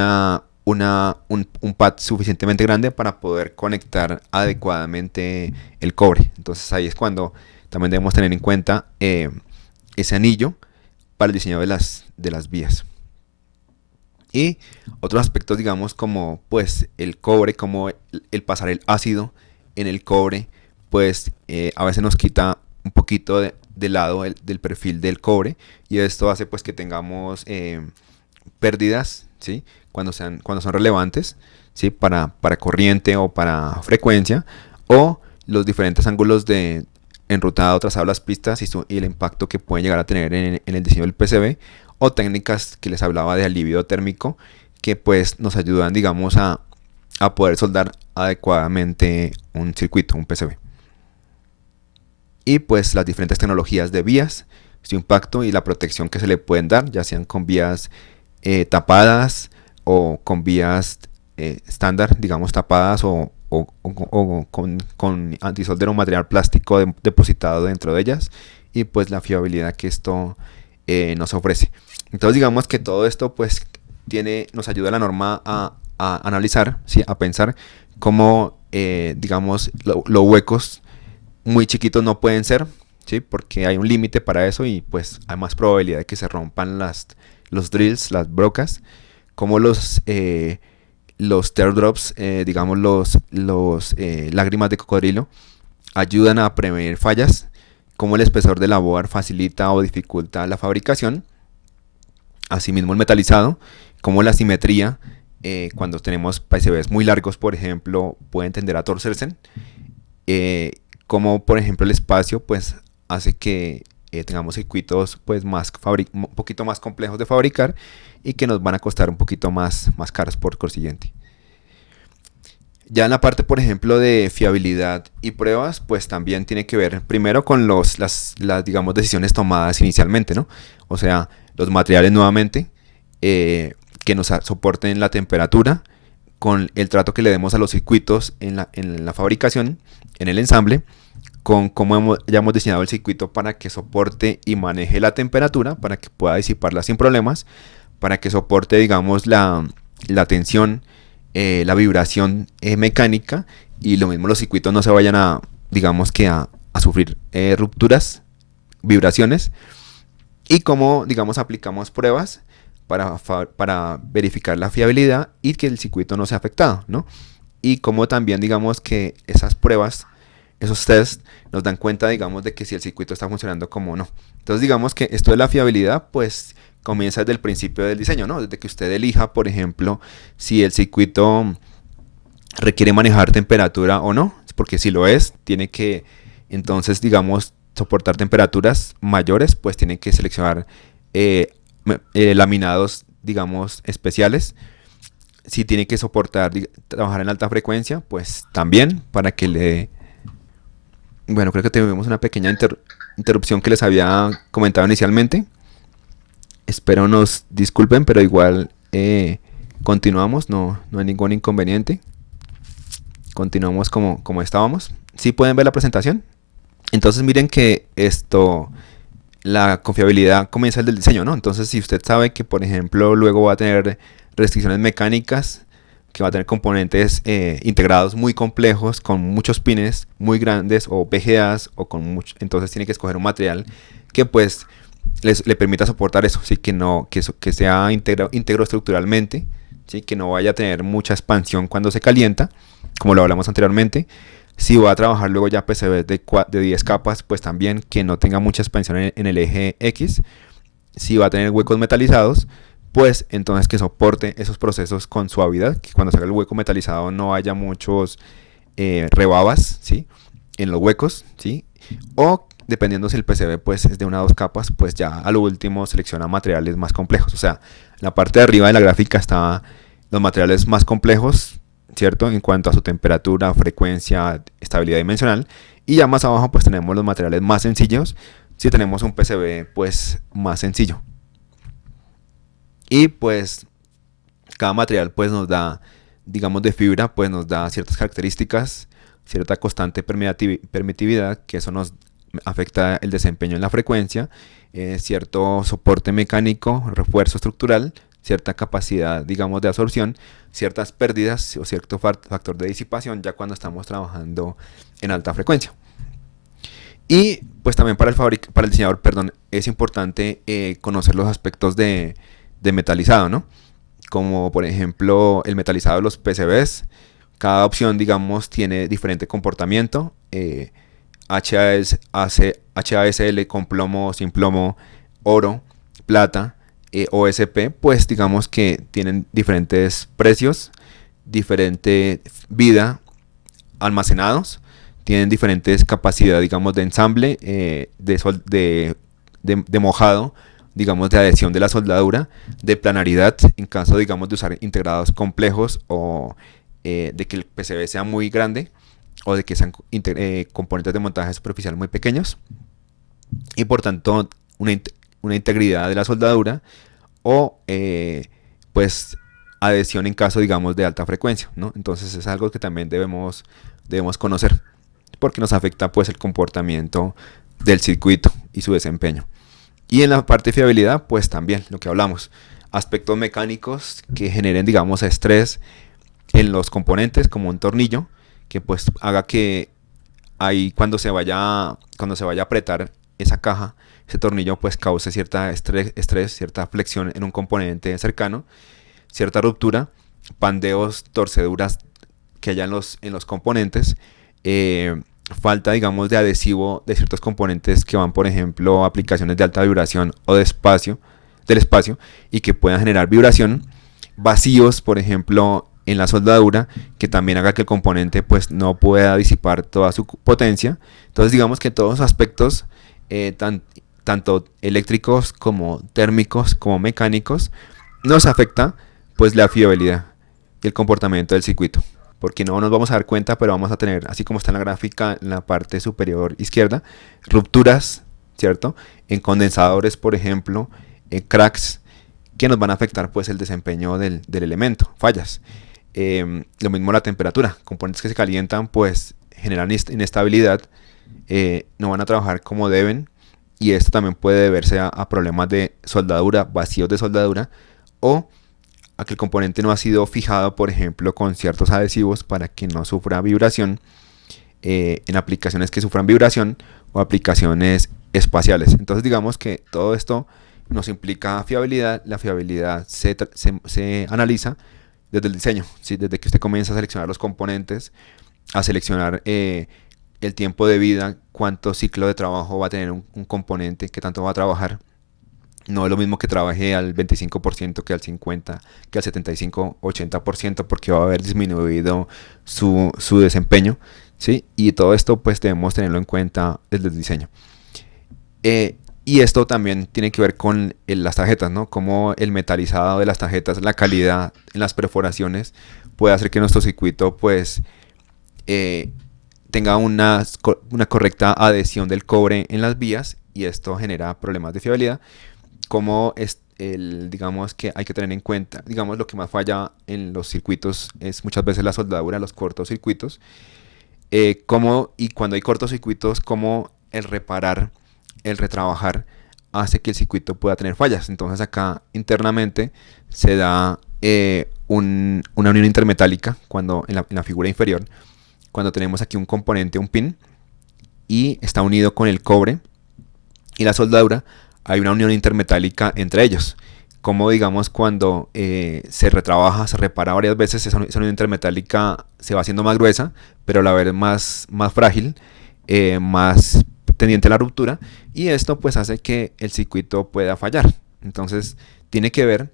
pad suficientemente grande para poder conectar adecuadamente el cobre. Entonces ahí es cuando también debemos tener en cuenta ese anillo para el diseño de las vías. Y otros aspectos, digamos, como pues el cobre, como el pasar el ácido en el cobre, pues a veces nos quita un poquito de lado del perfil del cobre y esto hace pues que tengamos pérdidas, ¿sí? Cuando son relevantes, ¿sí? Para corriente o para frecuencia o los diferentes ángulos de enrutado trazado las pistas y el impacto que pueden llegar a tener en el diseño del PCB o técnicas que les hablaba de alivio térmico que pues nos ayudan digamos a poder soldar adecuadamente un circuito, un PCB. Y pues las diferentes tecnologías de vías, su impacto y la protección que se le pueden dar, ya sean con vías tapadas o con vías estándar, digamos tapadas o o con antisolder o material plástico depositado dentro de ellas, y pues la fiabilidad que esto nos ofrece. Entonces digamos que todo esto pues nos ayuda a la norma a analizar, ¿sí? A pensar cómo digamos los huecos muy chiquitos no pueden ser, ¿sí? Porque hay un límite para eso y pues hay más probabilidad de que se rompan los drills, las brocas, como los teardrops, digamos los lágrimas de cocodrilo, ayudan a prevenir fallas, como el espesor de la board facilita o dificulta la fabricación, asimismo el metalizado, como la simetría, cuando tenemos PCBs muy largos, por ejemplo, pueden tender a torcerse, eh, como por ejemplo el espacio pues hace que tengamos circuitos pues un poquito más complejos de fabricar y que nos van a costar un poquito más caros por consiguiente. Ya en la parte, por ejemplo, de fiabilidad y pruebas, pues también tiene que ver primero con digamos, decisiones tomadas inicialmente, ¿no? O sea, los materiales nuevamente que nos soporten la temperatura, con el trato que le demos a los circuitos en la fabricación, en el ensamble, con cómo ya hemos diseñado el circuito para que soporte y maneje la temperatura, para que pueda disiparla sin problemas, para que soporte, digamos, la tensión, la vibración mecánica, y lo mismo los circuitos no se vayan digamos que a sufrir rupturas, vibraciones, y cómo, digamos, aplicamos pruebas para verificar la fiabilidad y que el circuito no sea afectado, ¿no? Y cómo también, digamos, que esas pruebas, esos tests, nos dan cuenta, digamos, de que si el circuito está funcionando como no. Entonces, digamos que esto de la fiabilidad, pues comienza desde el principio del diseño, ¿no? Desde que usted elija, por ejemplo, si el circuito requiere manejar temperatura o no, porque si lo es, tiene que, entonces, digamos, soportar temperaturas mayores, pues tiene que seleccionar eh, laminados, digamos, especiales. Si tiene que soportar trabajar en alta frecuencia, pues también para que bueno, creo que tuvimos una pequeña interrupción que les había comentado inicialmente. Espero nos disculpen, pero igual continuamos, no hay ningún inconveniente. Continuamos como estábamos. ¿Sí pueden ver la presentación? Entonces miren que la confiabilidad comienza desde el diseño, ¿no? Entonces si usted sabe que, por ejemplo, luego va a tener restricciones mecánicas, que va a tener componentes integrados muy complejos, con muchos pines muy grandes o VGAs, entonces tiene que escoger un material que pues le permita soportar eso, ¿sí? Que sea íntegro estructuralmente, ¿sí? Que no vaya a tener mucha expansión cuando se calienta, como lo hablamos anteriormente. Si va a trabajar luego ya PCBs de 10 capas, pues también que no tenga mucha expansión en el eje X. Si va a tener huecos metalizados, pues entonces que soporte esos procesos con suavidad, que cuando se haga el hueco metalizado no haya muchos rebabas, ¿sí? En los huecos, ¿sí? O dependiendo si el PCB pues es de una o dos capas, pues ya a lo último selecciona materiales más complejos. O sea, la parte de arriba de la gráfica está los materiales más complejos, ¿cierto? En cuanto a su temperatura, frecuencia, estabilidad dimensional. Y ya más abajo pues tenemos los materiales más sencillos, si tenemos un PCB pues más sencillo. Y pues cada material pues nos da, digamos, de fibra, pues nos da ciertas características, cierta constante permitividad, que eso nos afecta el desempeño en la frecuencia, cierto soporte mecánico, refuerzo estructural, cierta capacidad, digamos, de absorción, ciertas pérdidas o cierto factor de disipación ya cuando estamos trabajando en alta frecuencia. Y pues también para el diseñador, perdón, es importante conocer los aspectos de metalizado, ¿no? Como por ejemplo el metalizado de los PCBs. Cada opción, digamos, tiene diferente comportamiento. HASL con plomo, sin plomo, oro, plata, OSP, pues digamos que tienen diferentes precios, diferente vida almacenados, tienen diferentes capacidades, digamos, de ensamble, de mojado, digamos, de adhesión de la soldadura, de planaridad, en caso, digamos, de usar integrados complejos o de que el PCB sea muy grande o de que sean componentes de montaje superficial muy pequeños, y por tanto una integridad de la soldadura o pues adhesión en caso, digamos, de alta frecuencia, ¿no? Entonces es algo que también debemos conocer porque nos afecta pues el comportamiento del circuito y su desempeño. Y en la parte de fiabilidad, pues también lo que hablamos, aspectos mecánicos que generen, digamos, estrés en los componentes, como un tornillo, que pues haga que ahí cuando se vaya a apretar esa caja, ese tornillo pues cause cierta estrés, cierta flexión en un componente cercano, cierta ruptura, pandeos, torceduras que haya en los componentes, eh, falta, digamos, de adhesivo de ciertos componentes que van, por ejemplo, a aplicaciones de alta vibración o del espacio, y que puedan generar vibración, vacíos, por ejemplo, en la soldadura, que también haga que el componente pues no pueda disipar toda su potencia. Entonces digamos que todos los aspectos, tanto eléctricos como térmicos como mecánicos, nos afecta pues la fiabilidad y el comportamiento del circuito, porque no nos vamos a dar cuenta, pero vamos a tener, así como está en la gráfica en la parte superior izquierda, rupturas, ¿cierto? En condensadores, por ejemplo, cracks, que nos van a afectar pues el desempeño del elemento, fallas. Lo mismo la temperatura, componentes que se calientan pues generan inestabilidad, no van a trabajar como deben, y esto también puede deberse a problemas de soldadura, vacíos de soldadura, o a que el componente no ha sido fijado, por ejemplo, con ciertos adhesivos para que no sufra vibración, en aplicaciones que sufran vibración o aplicaciones espaciales. Entonces digamos que todo esto nos implica fiabilidad. La fiabilidad se analiza desde el diseño, ¿sí? Desde que usted comienza a seleccionar los componentes, a seleccionar el tiempo de vida, cuánto ciclo de trabajo va a tener un componente, qué tanto va a trabajar. No es lo mismo que trabaje al 25% que al 50%, que al 75%, 80%, porque va a haber disminuido su desempeño, ¿sí? Y todo esto pues debemos tenerlo en cuenta desde el diseño. Y esto también tiene que ver con las tarjetas, ¿no? Como el metalizado de las tarjetas, la calidad en las perforaciones puede hacer que nuestro circuito pues eh, tenga una correcta adhesión del cobre en las vías, y esto genera problemas de fiabilidad. Como digamos que hay que tener en cuenta, digamos, lo que más falla en los circuitos es muchas veces la soldadura, los cortocircuitos. Y cuando hay cortocircuitos, como el reparar, el retrabajar, hace que el circuito pueda tener fallas. Entonces acá internamente se da una unión intermetálica cuando en la figura inferior, cuando tenemos aquí un componente, un pin, y está unido con el cobre y la soldadura, hay una unión intermetálica entre ellos. Como digamos cuando se retrabaja, se repara varias veces, esa unión intermetálica se va haciendo más gruesa, pero a la vez más frágil, más tendiente a la ruptura, y esto pues hace que el circuito pueda fallar. Entonces tiene que ver,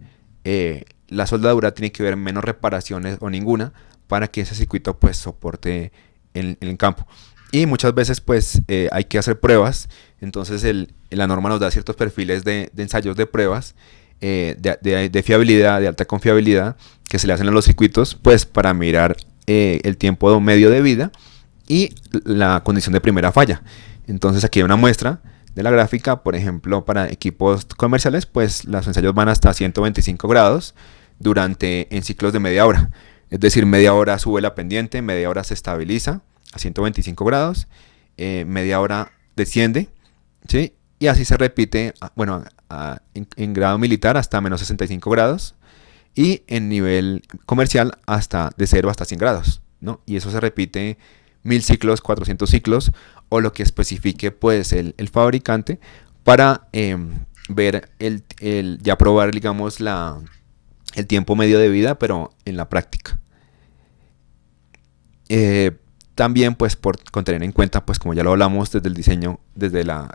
la soldadura tiene que ver menos reparaciones o ninguna, para que ese circuito pues soporte el campo. Y muchas veces pues hay que hacer pruebas. Entonces la norma nos da ciertos perfiles de ensayos de pruebas, de fiabilidad, de alta confiabilidad, que se le hacen a los circuitos pues para mirar el tiempo medio de vida y la condición de primera falla. Entonces aquí hay una muestra de la gráfica. Por ejemplo, para equipos comerciales pues los ensayos van hasta 125 grados en ciclos de media hora. Es decir, media hora sube la pendiente, media hora se estabiliza a 125 grados, media hora desciende, ¿sí? Y así se repite, bueno, en grado militar hasta menos 65 grados, y en nivel comercial de 0 hasta 100 grados, ¿no? Y eso se repite 1000 ciclos, 400 ciclos, o lo que especifique pues el fabricante, para ver ya probar, digamos, el tiempo medio de vida, pero en la práctica. También pues con tener en cuenta, pues como ya lo hablamos, desde el diseño, desde la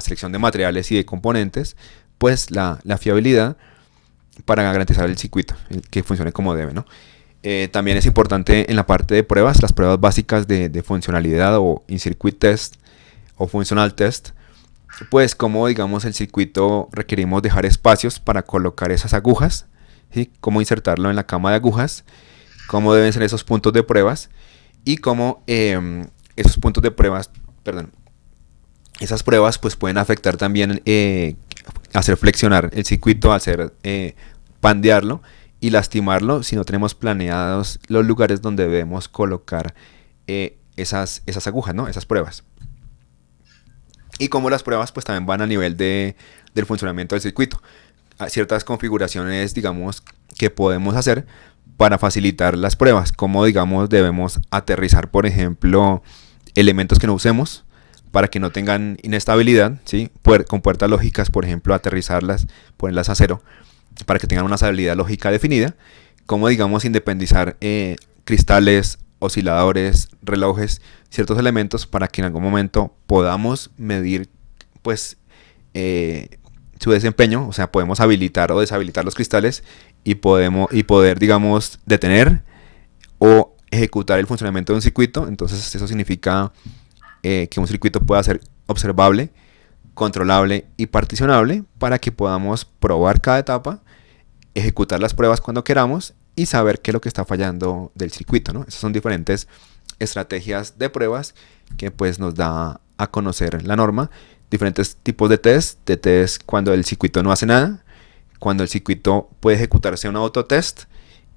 selección de materiales y de componentes, pues la fiabilidad para garantizar el circuito, que funcione como debe, ¿no? También es importante en la parte de pruebas, las pruebas básicas de funcionalidad, o in-circuit test o functional test, pues como digamos el circuito requerimos dejar espacios para colocar esas agujas, ¿sí? Cómo insertarlo en la cama de agujas, cómo deben ser esos puntos de pruebas, y cómo esos puntos de pruebas, perdón, esas pruebas pues pueden afectar también, hacer flexionar el circuito, hacer pandearlo y lastimarlo si no tenemos planeados los lugares donde debemos colocar esas agujas, ¿no? Esas pruebas. Y como las pruebas pues también van a nivel del funcionamiento del circuito. Hay ciertas configuraciones, digamos, que podemos hacer para facilitar las pruebas. Como, digamos, debemos aterrizar, por ejemplo, elementos que no usemos para que no tengan inestabilidad, ¿sí? Con puertas lógicas, por ejemplo, aterrizarlas, ponerlas a cero, para que tengan una estabilidad lógica definida. Como, digamos, independizar cristales, osciladores, relojes, ciertos elementos para que en algún momento podamos medir, pues, su desempeño. O sea, podemos habilitar o deshabilitar los cristales y poder, digamos, detener o ejecutar el funcionamiento de un circuito. Entonces eso significa que un circuito pueda ser observable, controlable y particionable para que podamos probar cada etapa, ejecutar las pruebas cuando queramos y saber qué es lo que está fallando del circuito, ¿no? Esas son diferentes estrategias de pruebas que pues nos da a conocer la norma. Diferentes tipos de test cuando el circuito no hace nada, cuando el circuito puede ejecutarse un autotest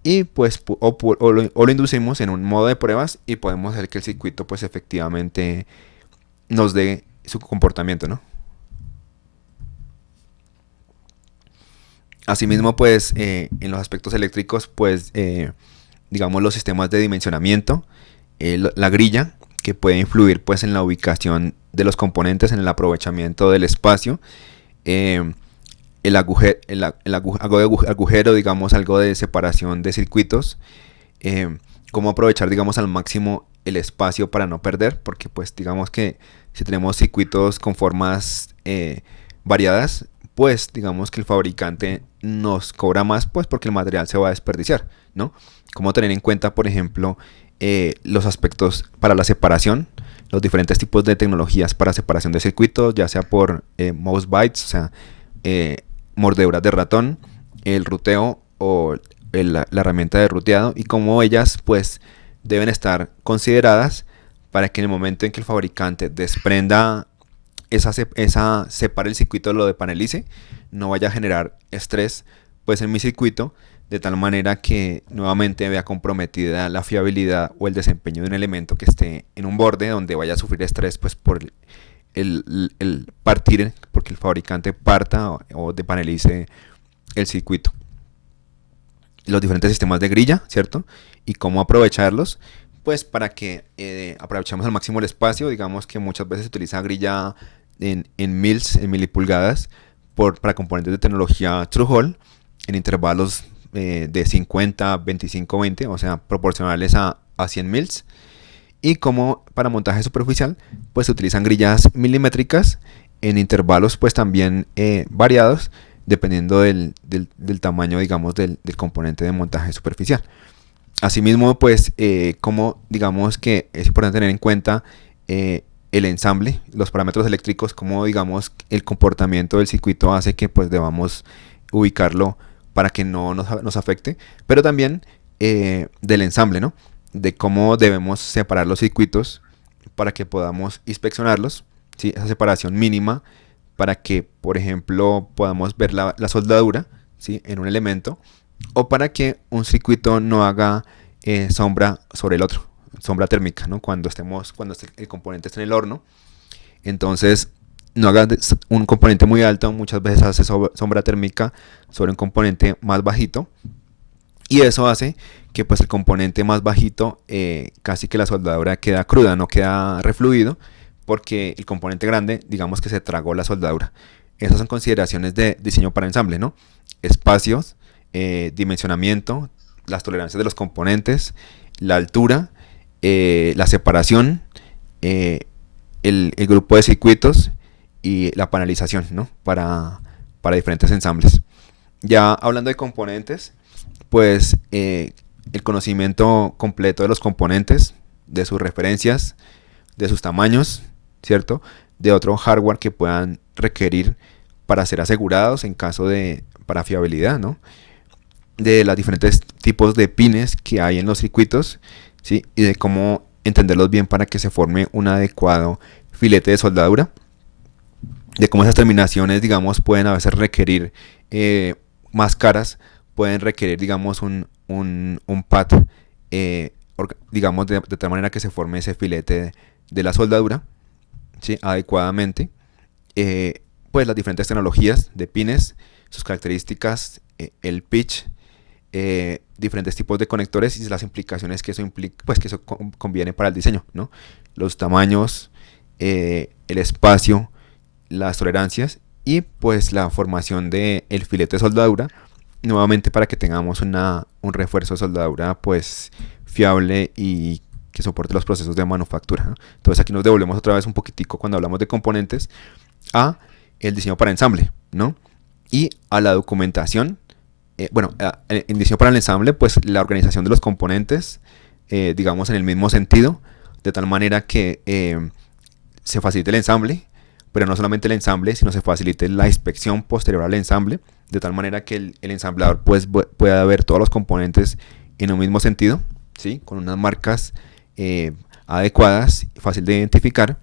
y pues o lo inducimos en un modo de pruebas y podemos hacer que el circuito pues efectivamente nos dé su comportamiento, ¿no? Asimismo pues en los aspectos eléctricos pues digamos los sistemas de dimensionamiento, la grilla que puede influir pues en la ubicación de los componentes, en el aprovechamiento del espacio, eh, agujero, digamos, algo de separación de circuitos, cómo aprovechar, digamos, al máximo el espacio para no perder, porque pues digamos que si tenemos circuitos con formas variadas, pues digamos que el fabricante nos cobra más, pues porque el material se va a desperdiciar, ¿no? Cómo tener en cuenta, por ejemplo, los aspectos para la separación, los diferentes tipos de tecnologías para separación de circuitos, ya sea por mouse bytes, o sea, mordeduras de ratón, el ruteo o la herramienta de ruteado y cómo ellas pues deben estar consideradas para que en el momento en que el fabricante desprenda separe el circuito, lo depanelice, no vaya a generar estrés pues en mi circuito de tal manera que nuevamente vea comprometida la fiabilidad o el desempeño de un elemento que esté en un borde donde vaya a sufrir estrés pues por el partir, porque el fabricante parta o depanelice el circuito. Los diferentes sistemas de grilla, ¿cierto? Y cómo aprovecharlos, pues para que aprovechemos al máximo el espacio. Digamos que muchas veces se utiliza grilla en mils, en milipulgadas, para componentes de tecnología Through-Hole, en intervalos de 50, 25, 20, o sea, proporcionales a 100 mils. Y como para montaje superficial, pues se utilizan grillas milimétricas en intervalos pues también variados, dependiendo del tamaño, digamos, del componente de montaje superficial. Asimismo, pues como digamos que es importante tener en cuenta el ensamble, los parámetros eléctricos, como digamos el comportamiento del circuito hace que pues debamos ubicarlo para que no nos afecte, pero también del ensamble, ¿no? De cómo debemos separar los circuitos para que podamos inspeccionarlos, ¿sí? Esa separación mínima para que, por ejemplo, podamos ver la soldadura, ¿sí? En un elemento, o para que un circuito no haga sombra sobre el otro, sombra térmica, ¿no? Cuando el componente está en el horno, entonces no haga un componente muy alto, muchas veces hace sombra térmica sobre un componente más bajito, y eso hace que pues el componente más bajito casi que la soldadura queda cruda, no queda refluido, porque el componente grande digamos que se tragó la soldadura. Esas son consideraciones de diseño para ensamble, ¿no? Espacios, dimensionamiento, las tolerancias de los componentes, la altura, la separación, el grupo de circuitos y la panelización, ¿no? Para diferentes ensambles. Ya hablando de componentes, pues el conocimiento completo de los componentes, de sus referencias, de sus tamaños, ¿cierto? De otro hardware que puedan requerir para ser asegurados en caso para fiabilidad, ¿no? De los diferentes tipos de pines que hay en los circuitos, ¿sí? Y de cómo entenderlos bien para que se forme un adecuado filete de soldadura, de cómo esas terminaciones, digamos, pueden a veces requerir máscaras pueden requerir, digamos, un pad, digamos, de tal manera que se forme ese filete de la soldadura, ¿sí? Adecuadamente. Pues las diferentes tecnologías de pines, sus características, el pitch, diferentes tipos de conectores y las implicaciones que eso implica, pues que eso conviene para el diseño, ¿no? Los tamaños, el espacio, las tolerancias y pues la formación del filete de soldadura, nuevamente para que tengamos un refuerzo de soldadura pues fiable y que soporte los procesos de manufactura, ¿no? Entonces aquí nos devolvemos otra vez un poquitico cuando hablamos de componentes a el diseño para ensamble, ¿no? Y a la documentación. Bueno, en diseño para el ensamble, pues la organización de los componentes, digamos en el mismo sentido, de tal manera que se facilite el ensamble, pero no solamente el ensamble, sino se facilite la inspección posterior al ensamble, de tal manera que el ensamblador pues, pueda ver todos los componentes en un mismo sentido, ¿sí? Con unas marcas adecuadas, fácil de identificar,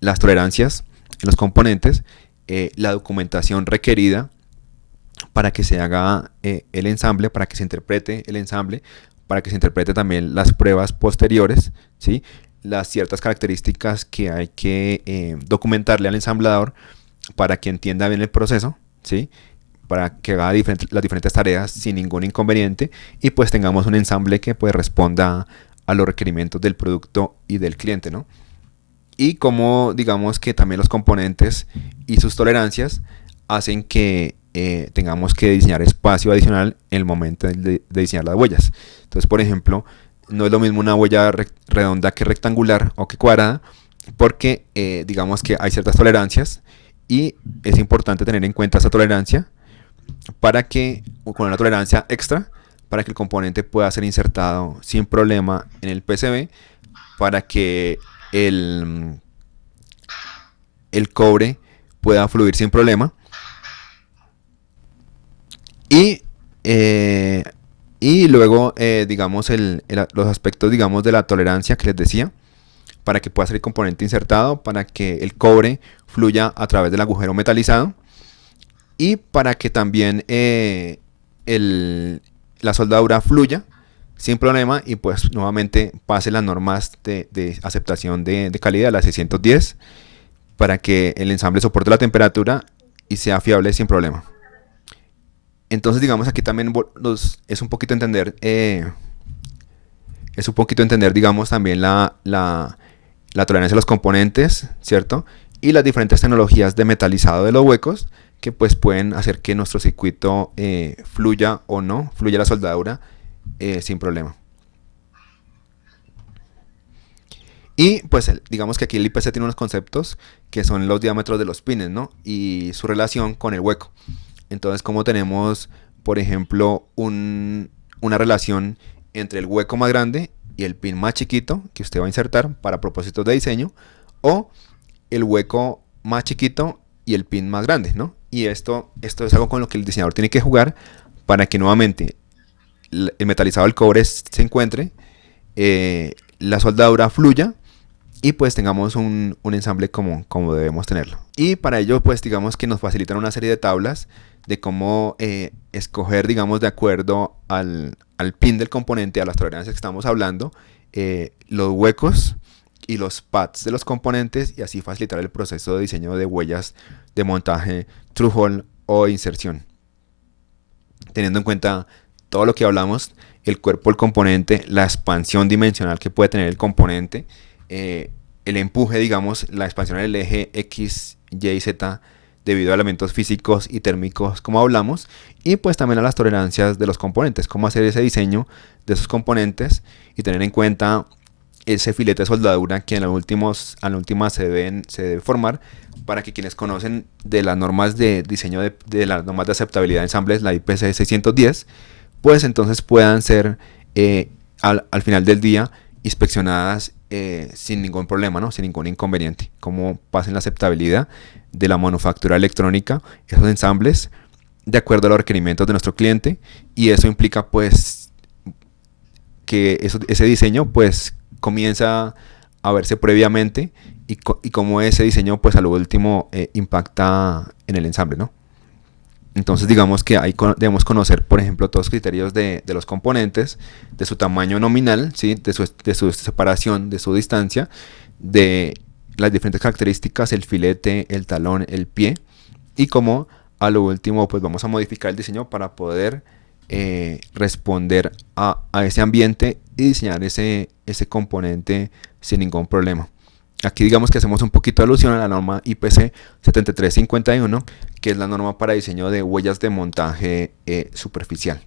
las tolerancias en los componentes, la documentación requerida para que se haga el ensamble, para que se interprete el ensamble, para que se interprete también las pruebas posteriores, ¿sí? Las ciertas características que hay que documentarle al ensamblador para que entienda bien el proceso, ¿sí? Para que haga las diferentes tareas sin ningún inconveniente y pues tengamos un ensamble que pues responda a los requerimientos del producto y del cliente, ¿no? Y como digamos que también los componentes y sus tolerancias hacen que tengamos que diseñar espacio adicional en el momento de diseñar las huellas. Entonces, por ejemplo, no es lo mismo una huella redonda que rectangular o que cuadrada, porque digamos que hay ciertas tolerancias y es importante tener en cuenta esa tolerancia para que, con una tolerancia extra, para que el componente pueda ser insertado sin problema en el PCB, para que el, el cobre pueda fluir sin problema y, eh, y luego digamos los aspectos digamos de la tolerancia que les decía para que pueda ser el componente insertado, para que el cobre fluya a través del agujero metalizado y para que también la soldadura fluya sin problema y pues nuevamente pase las normas de aceptación de calidad, las 610, para que el ensamble soporte la temperatura y sea fiable sin problema. Entonces digamos aquí también es un poquito entender, digamos también la tolerancia de los componentes, ¿cierto? Y las diferentes tecnologías de metalizado de los huecos que pues pueden hacer que nuestro circuito fluya o no, fluya la soldadura sin problema. Y pues digamos que aquí el IPC tiene unos conceptos que son los diámetros de los pines, ¿no? Y su relación con el hueco. Entonces, como tenemos, por ejemplo, una relación entre el hueco más grande y el pin más chiquito que usted va a insertar para propósitos de diseño, o el hueco más chiquito y el pin más grande, ¿no? Y esto es algo con lo que el diseñador tiene que jugar para que nuevamente el metalizado del cobre se encuentre, la soldadura fluya y pues tengamos un ensamble como debemos tenerlo. Y para ello pues digamos que nos facilitan una serie de tablas de cómo escoger digamos de acuerdo al pin del componente, a las tolerancias que estamos hablando, los huecos y los pads de los componentes y así facilitar el proceso de diseño de huellas de montaje, through hole o inserción. Teniendo en cuenta todo lo que hablamos, el cuerpo del componente, la expansión dimensional que puede tener el componente, el empuje, digamos, la expansión del eje X, Y, Z debido a elementos físicos y térmicos como hablamos, y pues también a las tolerancias de los componentes, cómo hacer ese diseño de esos componentes y tener en cuenta ese filete de soldadura que en la última se debe formar para que quienes conocen de las normas de diseño de las normas de aceptabilidad de ensambles, la IPC 610, pues entonces puedan ser al final del día inspeccionadas sin ningún problema, ¿no? Sin ningún inconveniente, como pasen la aceptabilidad de la manufactura electrónica, esos ensambles, de acuerdo a los requerimientos de nuestro cliente, y eso implica pues que ese diseño pues comienza a verse previamente y cómo ese diseño pues a lo último impacta en el ensamble, ¿no? Entonces digamos que ahí debemos conocer, por ejemplo, todos los criterios de los componentes, de su tamaño nominal, ¿sí? De su separación, de su distancia, de las diferentes características, el filete, el talón, el pie, y como a lo último pues vamos a modificar el diseño para poder responder a ese ambiente y diseñar ese componente sin ningún problema. Aquí digamos que hacemos un poquito de alusión a la norma IPC 7351, que es la norma para diseño de huellas de montaje superficial.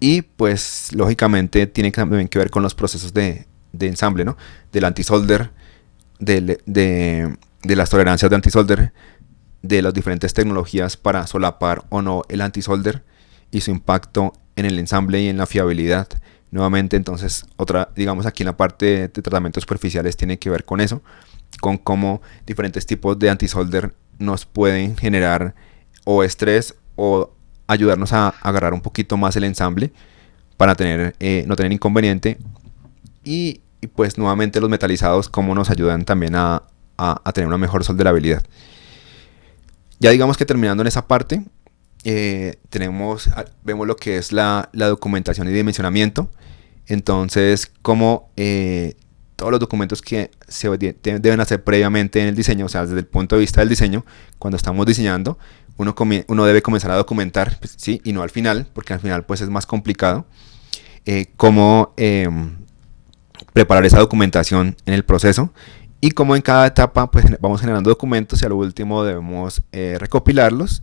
Y pues lógicamente tiene también que ver con los procesos de ensamble, ¿no? Del anti-solder, de las tolerancias de anti-solder, de las diferentes tecnologías para solapar o no el anti-solder y su impacto en el ensamble y en la fiabilidad. Nuevamente, entonces, otra, digamos aquí en la parte de tratamientos superficiales tiene que ver con eso, con cómo diferentes tipos de anti-solder nos pueden generar o estrés o ayudarnos a agarrar un poquito más el ensamble para no tener inconveniente. Y pues nuevamente los metalizados, cómo nos ayudan también a tener una mejor solderabilidad. Ya digamos que terminando en esa parte, vemos lo que es la documentación y dimensionamiento. Entonces, como todos los documentos que deben hacer previamente en el diseño, o sea, desde el punto de vista del diseño, cuando estamos diseñando, uno debe comenzar a documentar, pues, ¿sí? Y no al final, porque al final pues es más complicado, cómo preparar esa documentación en el proceso y como en cada etapa pues vamos generando documentos y a lo último debemos recopilarlos,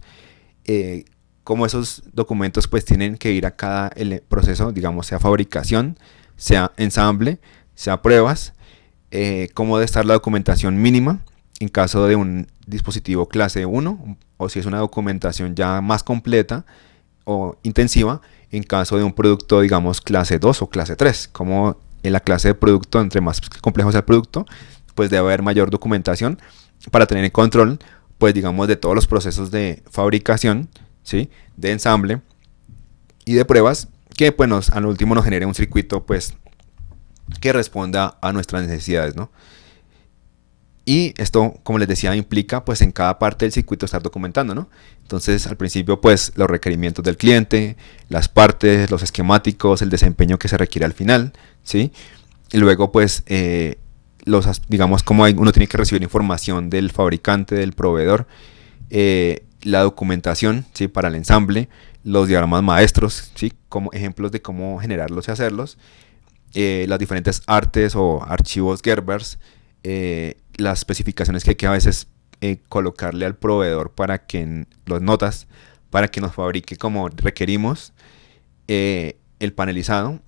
eh, como esos documentos pues tienen que ir a cada proceso, digamos sea fabricación, sea ensamble, sea pruebas, cómo debe estar la documentación mínima en caso de un dispositivo clase 1 o si es una documentación ya más completa o intensiva en caso de un producto digamos clase 2 o clase 3, como en la clase de producto, entre más complejo sea el producto, pues debe haber mayor documentación para tener en control, pues digamos, de todos los procesos de fabricación, ¿sí? De ensamble y de pruebas, que pues al último nos genere un circuito, pues, que responda a nuestras necesidades, ¿no? Y esto, como les decía, implica pues en cada parte del circuito estar documentando, ¿no? Entonces, al principio, pues los requerimientos del cliente, las partes, los esquemáticos, el desempeño que se requiere al final, ¿sí? Y luego, pues, digamos, como uno tiene que recibir información del fabricante, del proveedor, la documentación, ¿sí? Para el ensamble, los diagramas maestros, ¿sí? Como ejemplos de cómo generarlos y hacerlos, las diferentes artes o archivos Gerbers, las especificaciones que hay que a veces colocarle al proveedor para que las notas, para que nos fabrique como requerimos, el panelizado,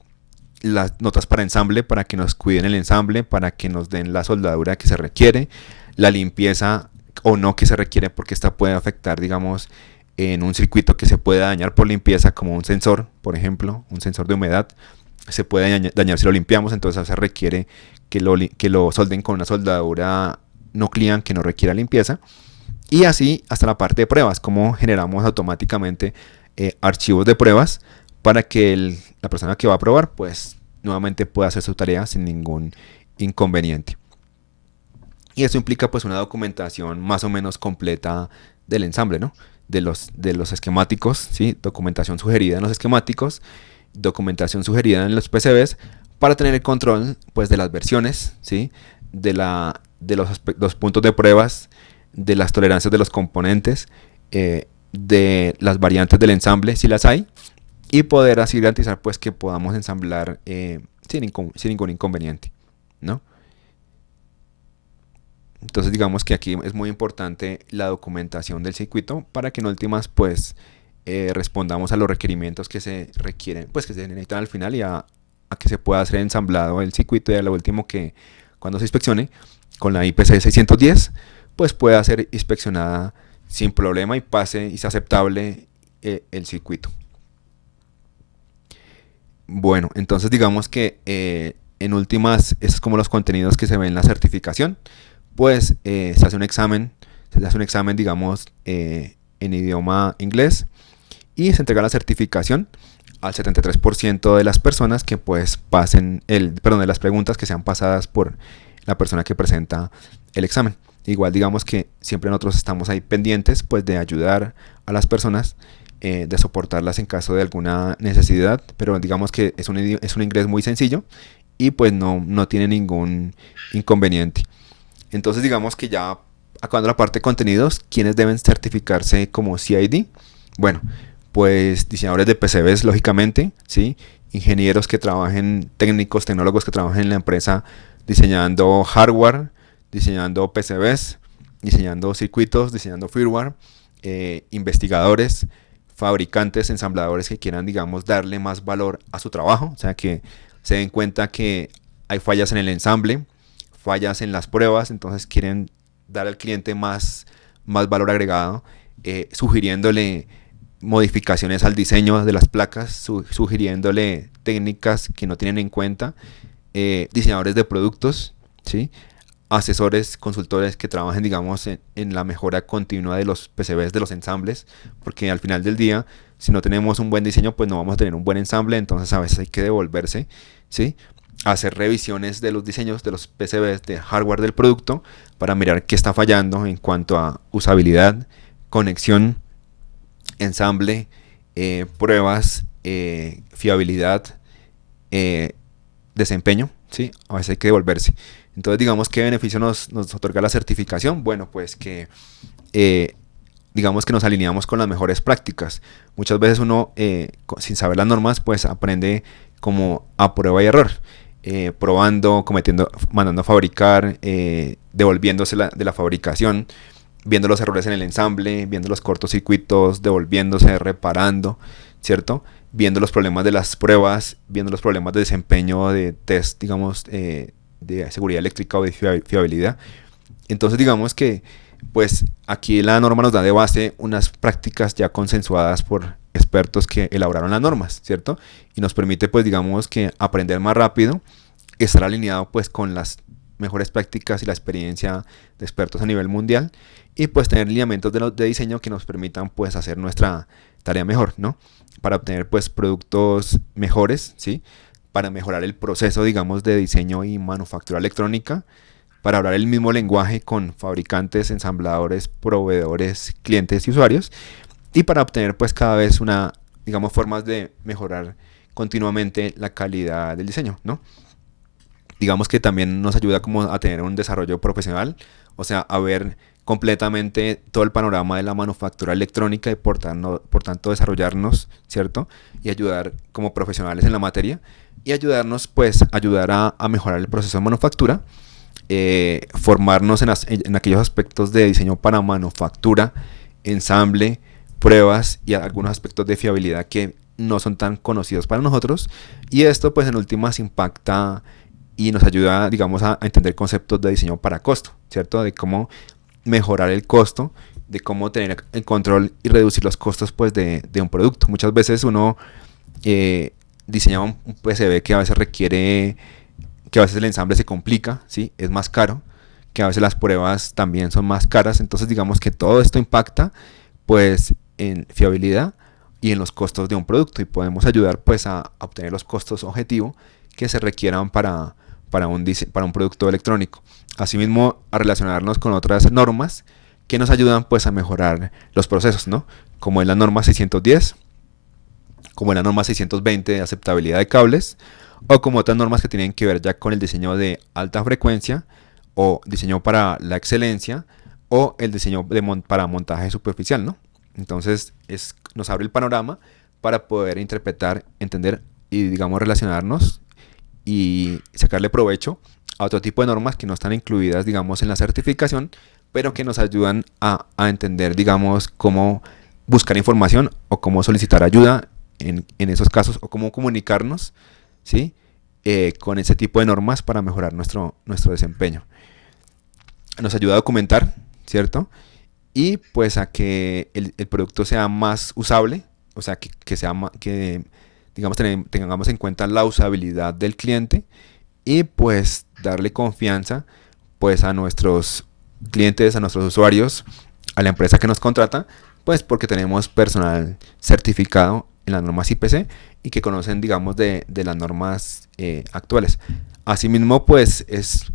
las notas para ensamble, para que nos cuiden el ensamble, para que nos den la soldadura que se requiere, la limpieza o no que se requiere, porque esta puede afectar, digamos, en un circuito que se puede dañar por limpieza, como un sensor, por ejemplo, un sensor de humedad, se puede dañar si lo limpiamos, entonces se requiere que lo solden con una soldadura no clian que no requiera limpieza. Y así hasta la parte de pruebas, como generamos automáticamente archivos de pruebas para que la persona que va a probar, pues nuevamente pueda hacer su tarea sin ningún inconveniente. Y eso implica pues una documentación más o menos completa del ensamble, ¿no? De los esquemáticos, ¿sí? Documentación sugerida en los esquemáticos, documentación sugerida en los PCBs para tener el control pues de las versiones, ¿sí? De los puntos de pruebas, de las tolerancias de los componentes, de las variantes del ensamble si las hay y poder así garantizar pues que podamos ensamblar sin ningún inconveniente, ¿no? Entonces digamos que aquí es muy importante la documentación del circuito para que en últimas pues respondamos a los requerimientos que se requieren, pues que se necesitan al final y a que se pueda hacer ensamblado el circuito y a lo último que cuando se inspeccione con la IPC 610 pues pueda ser inspeccionada sin problema y pase y sea aceptable el circuito. Bueno, entonces digamos que en últimas, esos es como los contenidos que se ven en la certificación. Pues se hace un examen, digamos, en idioma inglés y se entrega la certificación al 73% de las personas que pues pasen de las preguntas que sean pasadas por la persona que presenta el examen. Igual digamos que siempre nosotros estamos ahí pendientes pues de ayudar a las personas, de soportarlas en caso de alguna necesidad, pero digamos que es un ingreso muy sencillo y pues no tiene ningún inconveniente. Entonces digamos que ya acabando la parte de contenidos, ¿quiénes deben certificarse como CID? Bueno, pues diseñadores de PCBs, lógicamente, ¿sí? Ingenieros que trabajen, técnicos, tecnólogos que trabajen en la empresa diseñando hardware, diseñando PCBs, diseñando circuitos, diseñando firmware, investigadores, fabricantes, ensambladores que quieran, digamos, darle más valor a su trabajo, o sea, que se den cuenta que hay fallas en el ensamble, fallas en las pruebas, entonces quieren dar al cliente más valor agregado, sugiriéndole modificaciones al diseño de las placas, sugiriéndole técnicas que no tienen en cuenta, diseñadores de productos, ¿sí? Asesores, consultores que trabajen, digamos, en la mejora continua de los PCBs, de los ensambles, porque al final del día, si no tenemos un buen diseño, pues no vamos a tener un buen ensamble, entonces a veces hay que devolverse, ¿sí? Hacer revisiones de los diseños de los PCBs, de hardware del producto, para mirar qué está fallando en cuanto a usabilidad, conexión, ensamble, pruebas, fiabilidad, eh, desempeño, ¿sí? A veces hay que devolverse. Entonces, digamos, ¿qué beneficio nos otorga la certificación? Bueno, pues que eh, digamos que nos alineamos con las mejores prácticas. Muchas veces uno, sin saber las normas, pues aprende como a prueba y error, probando, cometiendo, mandando a fabricar, devolviéndose de la fabricación, viendo los errores en el ensamble, viendo los cortocircuitos, devolviéndose, reparando, ¿cierto? Viendo los problemas de las pruebas, viendo los problemas de desempeño de test, digamos, de seguridad eléctrica o de fiabilidad. Entonces digamos que pues aquí la norma nos da de base unas prácticas ya consensuadas por expertos que elaboraron las normas, ¿cierto? Y nos permite pues digamos que aprender más rápido, estar alineado pues con las mejores prácticas y la experiencia de expertos a nivel mundial y pues tener lineamientos de diseño que nos permitan pues hacer nuestra tarea mejor, ¿no? Para obtener pues productos mejores, ¿sí? Para mejorar el proceso, digamos, de diseño y manufactura electrónica, para hablar el mismo lenguaje con fabricantes, ensambladores, proveedores, clientes y usuarios, y para obtener pues cada vez digamos, formas de mejorar continuamente la calidad del diseño, ¿no? Digamos que también nos ayuda como a tener un desarrollo profesional, o sea, a ver completamente todo el panorama de la manufactura electrónica y por tanto desarrollarnos, ¿cierto? Y ayudar como profesionales en la materia y ayudarnos, pues, ayudar a mejorar el proceso de manufactura, formarnos en aquellos aspectos de diseño para manufactura, ensamble, pruebas y algunos aspectos de fiabilidad que no son tan conocidos para nosotros y esto pues en últimas impacta y nos ayuda digamos a entender conceptos de diseño para costo, ¿cierto? De cómo mejorar el costo, de cómo tener el control y reducir los costos pues de un producto. Muchas veces uno diseña un PCB que a veces requiere, que a veces el ensamble se complica, ¿sí? Es más caro, que a veces las pruebas también son más caras, entonces digamos que todo esto impacta pues en fiabilidad y en los costos de un producto y podemos ayudar pues a obtener los costos objetivo que se requieran para un producto electrónico. Asimismo, a relacionarnos con otras normas que nos ayudan pues a mejorar los procesos, ¿no? Como es la norma 610, como es la norma 620 de aceptabilidad de cables, o como otras normas que tienen que ver ya con el diseño de alta frecuencia, o diseño para la excelencia, o el diseño para montaje superficial, ¿no? Entonces nos abre el panorama para poder interpretar, entender y digamos relacionarnos y sacarle provecho a otro tipo de normas que no están incluidas, digamos, en la certificación, pero que nos ayudan a entender, digamos, cómo buscar información o cómo solicitar ayuda en esos casos o cómo comunicarnos, ¿sí? Con ese tipo de normas para mejorar nuestro desempeño. Nos ayuda a documentar, ¿cierto? Y pues a que el producto sea más usable, o sea, que sea que digamos tengamos en cuenta la usabilidad del cliente y pues darle confianza pues a nuestros clientes, a nuestros usuarios, a la empresa que nos contrata, pues porque tenemos personal certificado en las normas IPC y que conocen digamos de las normas actuales. Asimismo pues es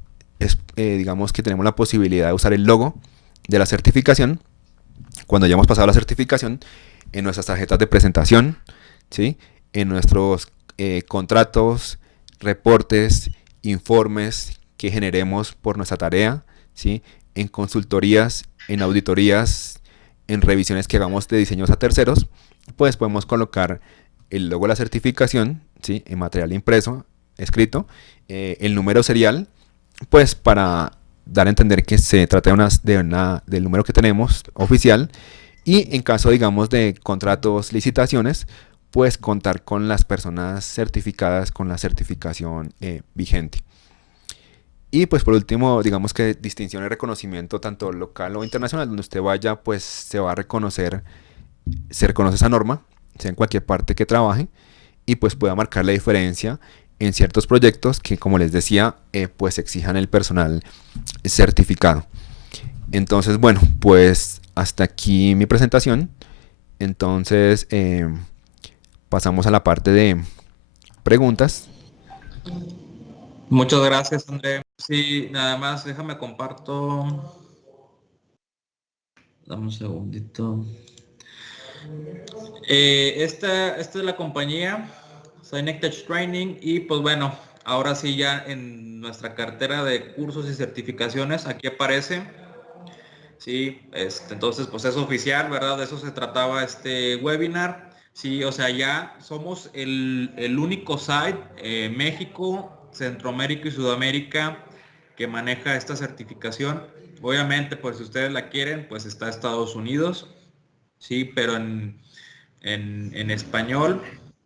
digamos que tenemos la posibilidad de usar el logo de la certificación cuando hayamos pasado la certificación en nuestras tarjetas de presentación, ¿sí? En nuestros contratos, reportes, informes que generemos por nuestra tarea, ¿sí? En consultorías, en auditorías, en revisiones que hagamos de diseños a terceros, pues podemos colocar el logo de la certificación, ¿sí? En material impreso, escrito, el número serial, pues para dar a entender que se trata del número que tenemos oficial, y en caso, digamos, de contratos, licitaciones, pues contar con las personas certificadas con la certificación vigente. Y pues por último, digamos que distinción y reconocimiento tanto local o internacional, donde usted vaya, pues se va a reconocer, se reconoce esa norma, sea en cualquier parte que trabaje, y pues pueda marcar la diferencia en ciertos proyectos que, como les decía, pues exijan el personal certificado. Entonces, bueno, pues hasta aquí mi presentación. Entonces, pasamos a la parte de preguntas. Muchas gracias, André. Sí, nada más, déjame comparto. Dame un segundito. Esta es la compañía, Synectech Training, y pues bueno, ahora sí ya en nuestra cartera de cursos y certificaciones, aquí aparece, sí, entonces pues es oficial, ¿verdad? De eso se trataba este webinar, sí, o sea, ya somos el único site, México, Centroamérica y Sudamérica, que maneja esta certificación. Obviamente, pues si ustedes la quieren, pues está Estados Unidos, sí, pero en español,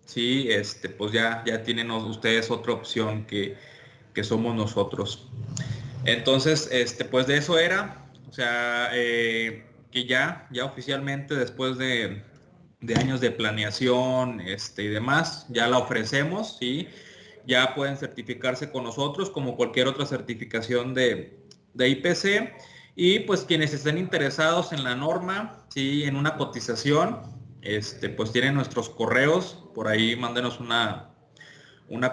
sí, pues ya tienen ustedes otra opción que somos nosotros. Entonces, pues de eso era, o sea, que ya oficialmente después de años de planeación, y demás, ya la ofrecemos, sí, ya pueden certificarse con nosotros como cualquier otra certificación de IPC. Y pues quienes estén interesados en la norma, sí, en una cotización, pues tienen nuestros correos, por ahí mándenos una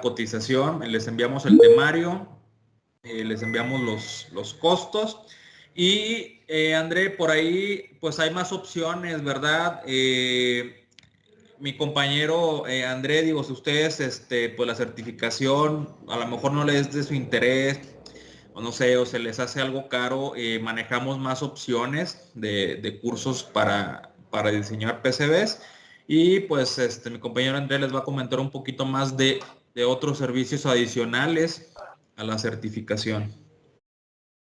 cotización, les enviamos el temario, les enviamos los costos. Y André, por ahí pues hay más opciones, ¿verdad? Mi compañero André, digo, si ustedes, pues la certificación a lo mejor no les es de su interés, o no sé, o se les hace algo caro, manejamos más opciones de cursos para diseñar PCBs. Y pues mi compañero André les va a comentar un poquito más de otros servicios adicionales a la certificación.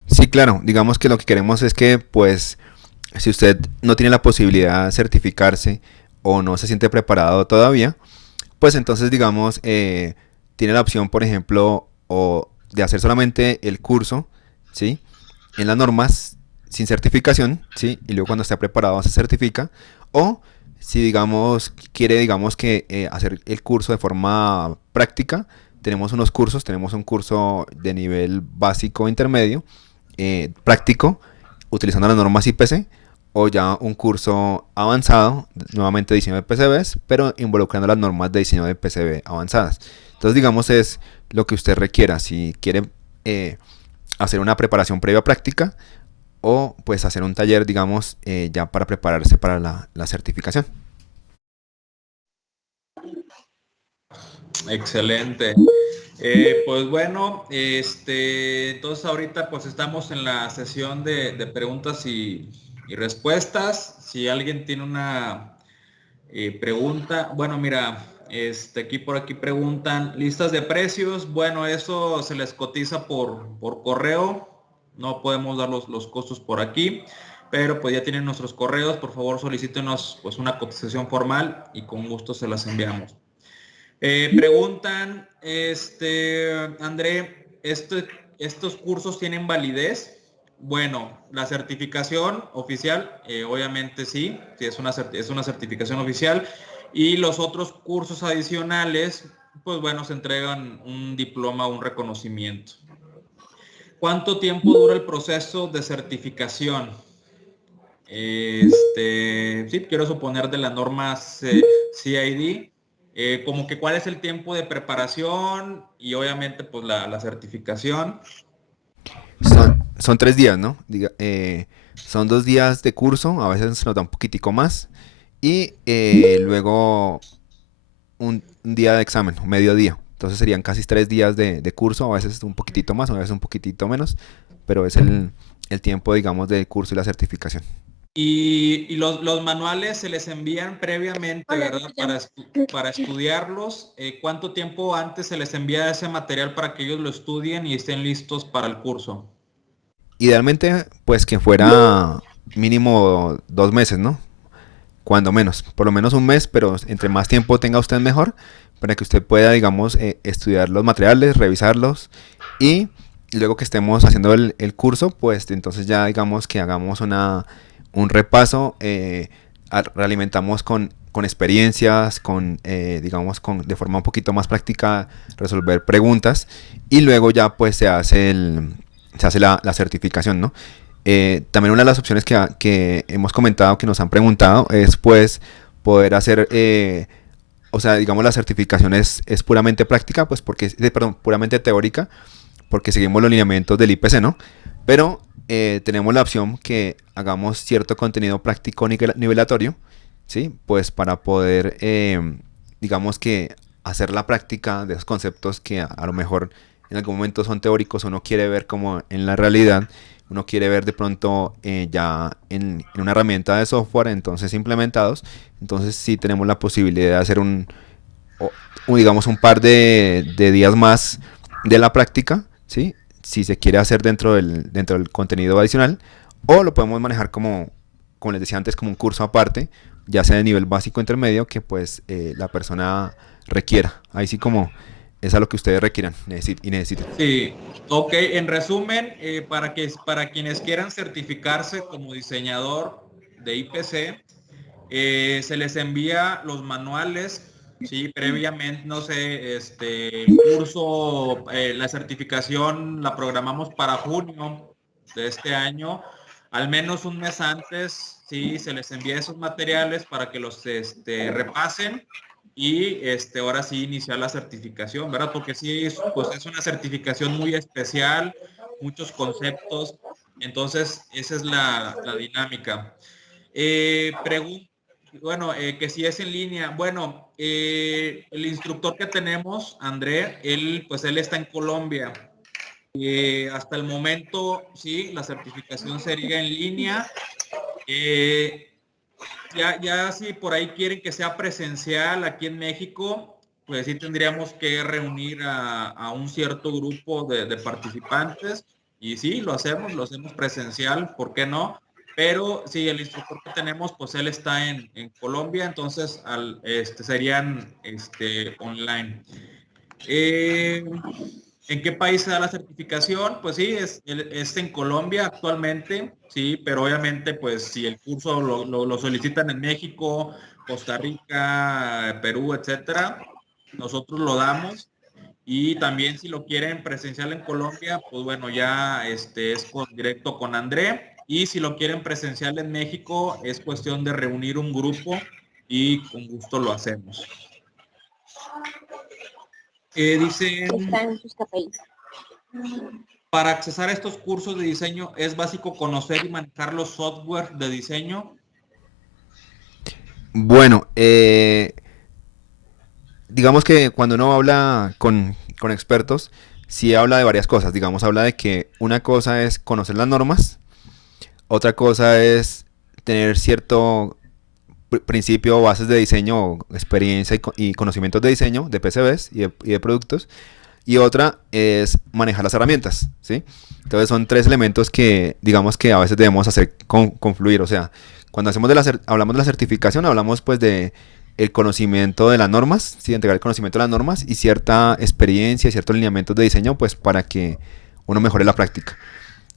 Sí, claro, digamos que lo que queremos es que, pues, si usted no tiene la posibilidad de certificarse o no se siente preparado todavía, pues entonces, digamos, tiene la opción, por ejemplo, o de hacer solamente el curso, ¿sí? En las normas, sin certificación, ¿sí? Y luego cuando esté preparado se certifica. O si, digamos, quiere, digamos, que hacer el curso de forma práctica, tenemos unos cursos, tenemos un curso de nivel básico intermedio, práctico, utilizando las normas IPC, o ya un curso avanzado, nuevamente diseño de PCBs, pero involucrando las normas de diseño de PCB avanzadas. Entonces, digamos, es lo que usted requiera. Si quiere hacer una preparación previa práctica, o pues hacer un taller, digamos, ya para prepararse para la certificación. Excelente. Pues bueno, entonces ahorita pues estamos en la sesión de preguntas y respuestas. Si alguien tiene una pregunta, bueno, mira, aquí por aquí preguntan listas de precios. Bueno, eso se les cotiza por correo. No podemos dar los costos por aquí, pero pues ya tienen nuestros correos. Por favor, solicítenos pues una cotización formal y con gusto se las enviamos. Preguntan, André, ¿estos cursos tienen validez? Bueno, la certificación oficial, obviamente sí, es una certificación oficial. Y los otros cursos adicionales, pues bueno, se entregan un diploma, un reconocimiento. ¿Cuánto tiempo dura el proceso de certificación? Sí, quiero suponer de la norma CID, como que cuál es el tiempo de preparación y obviamente pues la certificación. Son 3 días, ¿no? Son 2 días de curso, a veces se nos da un poquitico más, y luego un día de examen, un mediodía. Entonces serían casi 3 días de curso, a veces un poquitito más, a veces un poquitito menos, pero es el tiempo, digamos, del curso y la certificación. Y los manuales se les envían previamente, Hola, ¿verdad? Para estudiarlos. ¿Cuánto tiempo antes se les envía ese material para que ellos lo estudien y estén listos para el curso? Idealmente, pues que fuera mínimo 2 meses, ¿no? Cuando menos, por lo menos un mes, pero entre más tiempo tenga usted mejor, para que usted pueda, digamos, estudiar los materiales, revisarlos y luego que estemos haciendo el curso, pues entonces ya digamos que hagamos un repaso, realimentamos con experiencias, digamos, de forma un poquito más práctica, resolver preguntas y luego ya pues se hace la certificación, ¿no? También una de las opciones que hemos comentado, que nos han preguntado, es pues poder hacer, o sea, digamos la certificación es puramente práctica, pues perdón, puramente teórica, porque seguimos los lineamientos del IPC, ¿no? Pero tenemos la opción que hagamos cierto contenido práctico nivelatorio, ¿sí? Pues para poder, digamos que hacer la práctica de esos conceptos que a lo mejor en algún momento son teóricos, uno quiere ver como en la realidad, uno quiere ver de pronto ya en una herramienta de software, entonces implementados, entonces sí tenemos la posibilidad de hacer o- digamos, un par de días más de la práctica, ¿sí? Si se quiere hacer dentro del contenido adicional, o lo podemos manejar como les decía antes, como un curso aparte, ya sea de nivel básico o intermedio, que pues la persona requiera. Ahí sí como es a lo que ustedes requieran y necesiten. Sí, ok. En resumen, para quienes quieran certificarse como diseñador de IPC, se les envía los manuales, sí, previamente, no sé, el curso, la certificación la programamos para junio de este año, al menos un mes antes, sí, se les envía esos materiales para que los repasen y ahora sí iniciar la certificación, ¿verdad? Porque sí, pues es una certificación muy especial, muchos conceptos, entonces esa es la dinámica. Pregunta, bueno, que si es en línea, bueno, el instructor que tenemos, André, él está en Colombia. Hasta el momento, sí, la certificación sería en línea. Eh, ya si por ahí quieren que sea presencial aquí en México, pues sí tendríamos que reunir a un cierto grupo de participantes y sí, lo hacemos presencial, ¿por qué no? Pero sí, el instructor que tenemos, pues él está en Colombia, entonces serían online. Eh, ¿En qué país se da la certificación? Pues sí, es en Colombia actualmente, sí, pero obviamente, pues si el curso lo solicitan en México, Costa Rica, Perú, etcétera, nosotros lo damos. Y también si lo quieren presencial en Colombia, pues bueno, ya es directo con André. Y si lo quieren presencial en México, es cuestión de reunir un grupo y con gusto lo hacemos. Dicen, Está en sus KPIs. para accesar a estos cursos de diseño, ¿es básico conocer y manejar los software de diseño? Bueno, digamos que cuando uno habla con expertos, sí habla de varias cosas. Digamos, habla de que una cosa es conocer las normas, otra cosa es tener cierto principio o bases de diseño, experiencia y conocimientos de diseño, de PCBs y de productos. Y otra es manejar las herramientas, ¿sí? Entonces son tres elementos que digamos que a veces debemos hacer confluir. O sea, cuando hablamos de la certificación, hablamos pues de el conocimiento de las normas, ¿sí? Entregar el conocimiento de las normas y cierta experiencia, ciertos lineamientos de diseño, pues para que uno mejore la práctica.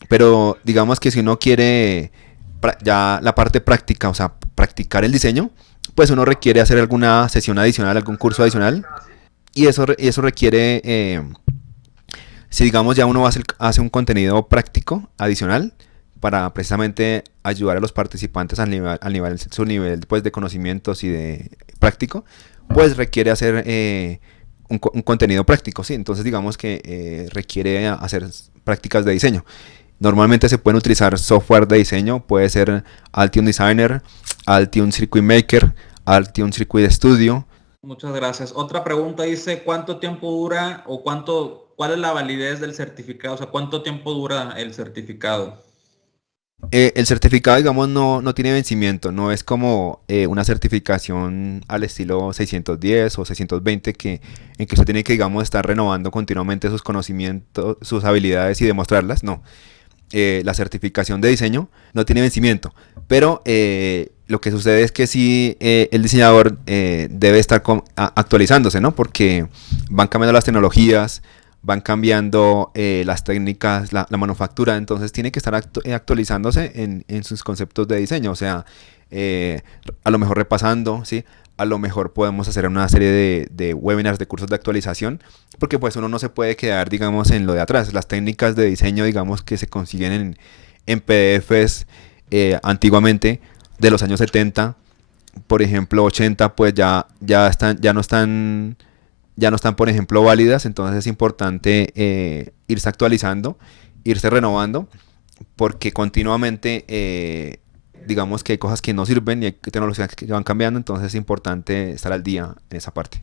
Pero digamos que si uno quiere ya la parte práctica, o sea, practicar el diseño, pues uno requiere hacer alguna sesión adicional, algún curso adicional. Y eso requiere, si digamos ya uno hace un contenido práctico adicional para precisamente ayudar a los participantes su nivel pues, de conocimientos y de práctico, pues requiere hacer un contenido práctico, ¿sí? Entonces digamos que requiere hacer prácticas de diseño. Normalmente se pueden utilizar software de diseño, puede ser Altium Designer, Altium Circuit Maker, Altium Circuit Studio. Muchas gracias. Otra pregunta dice, ¿cuánto tiempo dura o cuál es la validez del certificado? O sea, ¿cuánto tiempo dura el certificado? El certificado, digamos, no tiene vencimiento, no es como una certificación al estilo 610 o 620 en que usted tiene que, digamos, estar renovando continuamente sus conocimientos, sus habilidades y demostrarlas. No, la certificación de diseño no tiene vencimiento, pero lo que sucede es que sí el diseñador debe estar actualizándose, ¿no? Porque van cambiando las tecnologías, van cambiando las técnicas, la manufactura, entonces tiene que estar actualizándose en sus conceptos de diseño, o sea, eh, a lo mejor repasando, ¿sí? A lo mejor podemos hacer una serie de webinars, de cursos de actualización, porque pues uno no se puede quedar, digamos, en lo de atrás. Las técnicas de diseño, digamos, que se consiguen en PDFs antiguamente de los años 70, por ejemplo, 80, pues ya no están, por ejemplo, válidas, entonces es importante irse actualizando, irse renovando, porque continuamente, digamos que hay cosas que no sirven y hay tecnologías que van cambiando, entonces es importante estar al día en esa parte.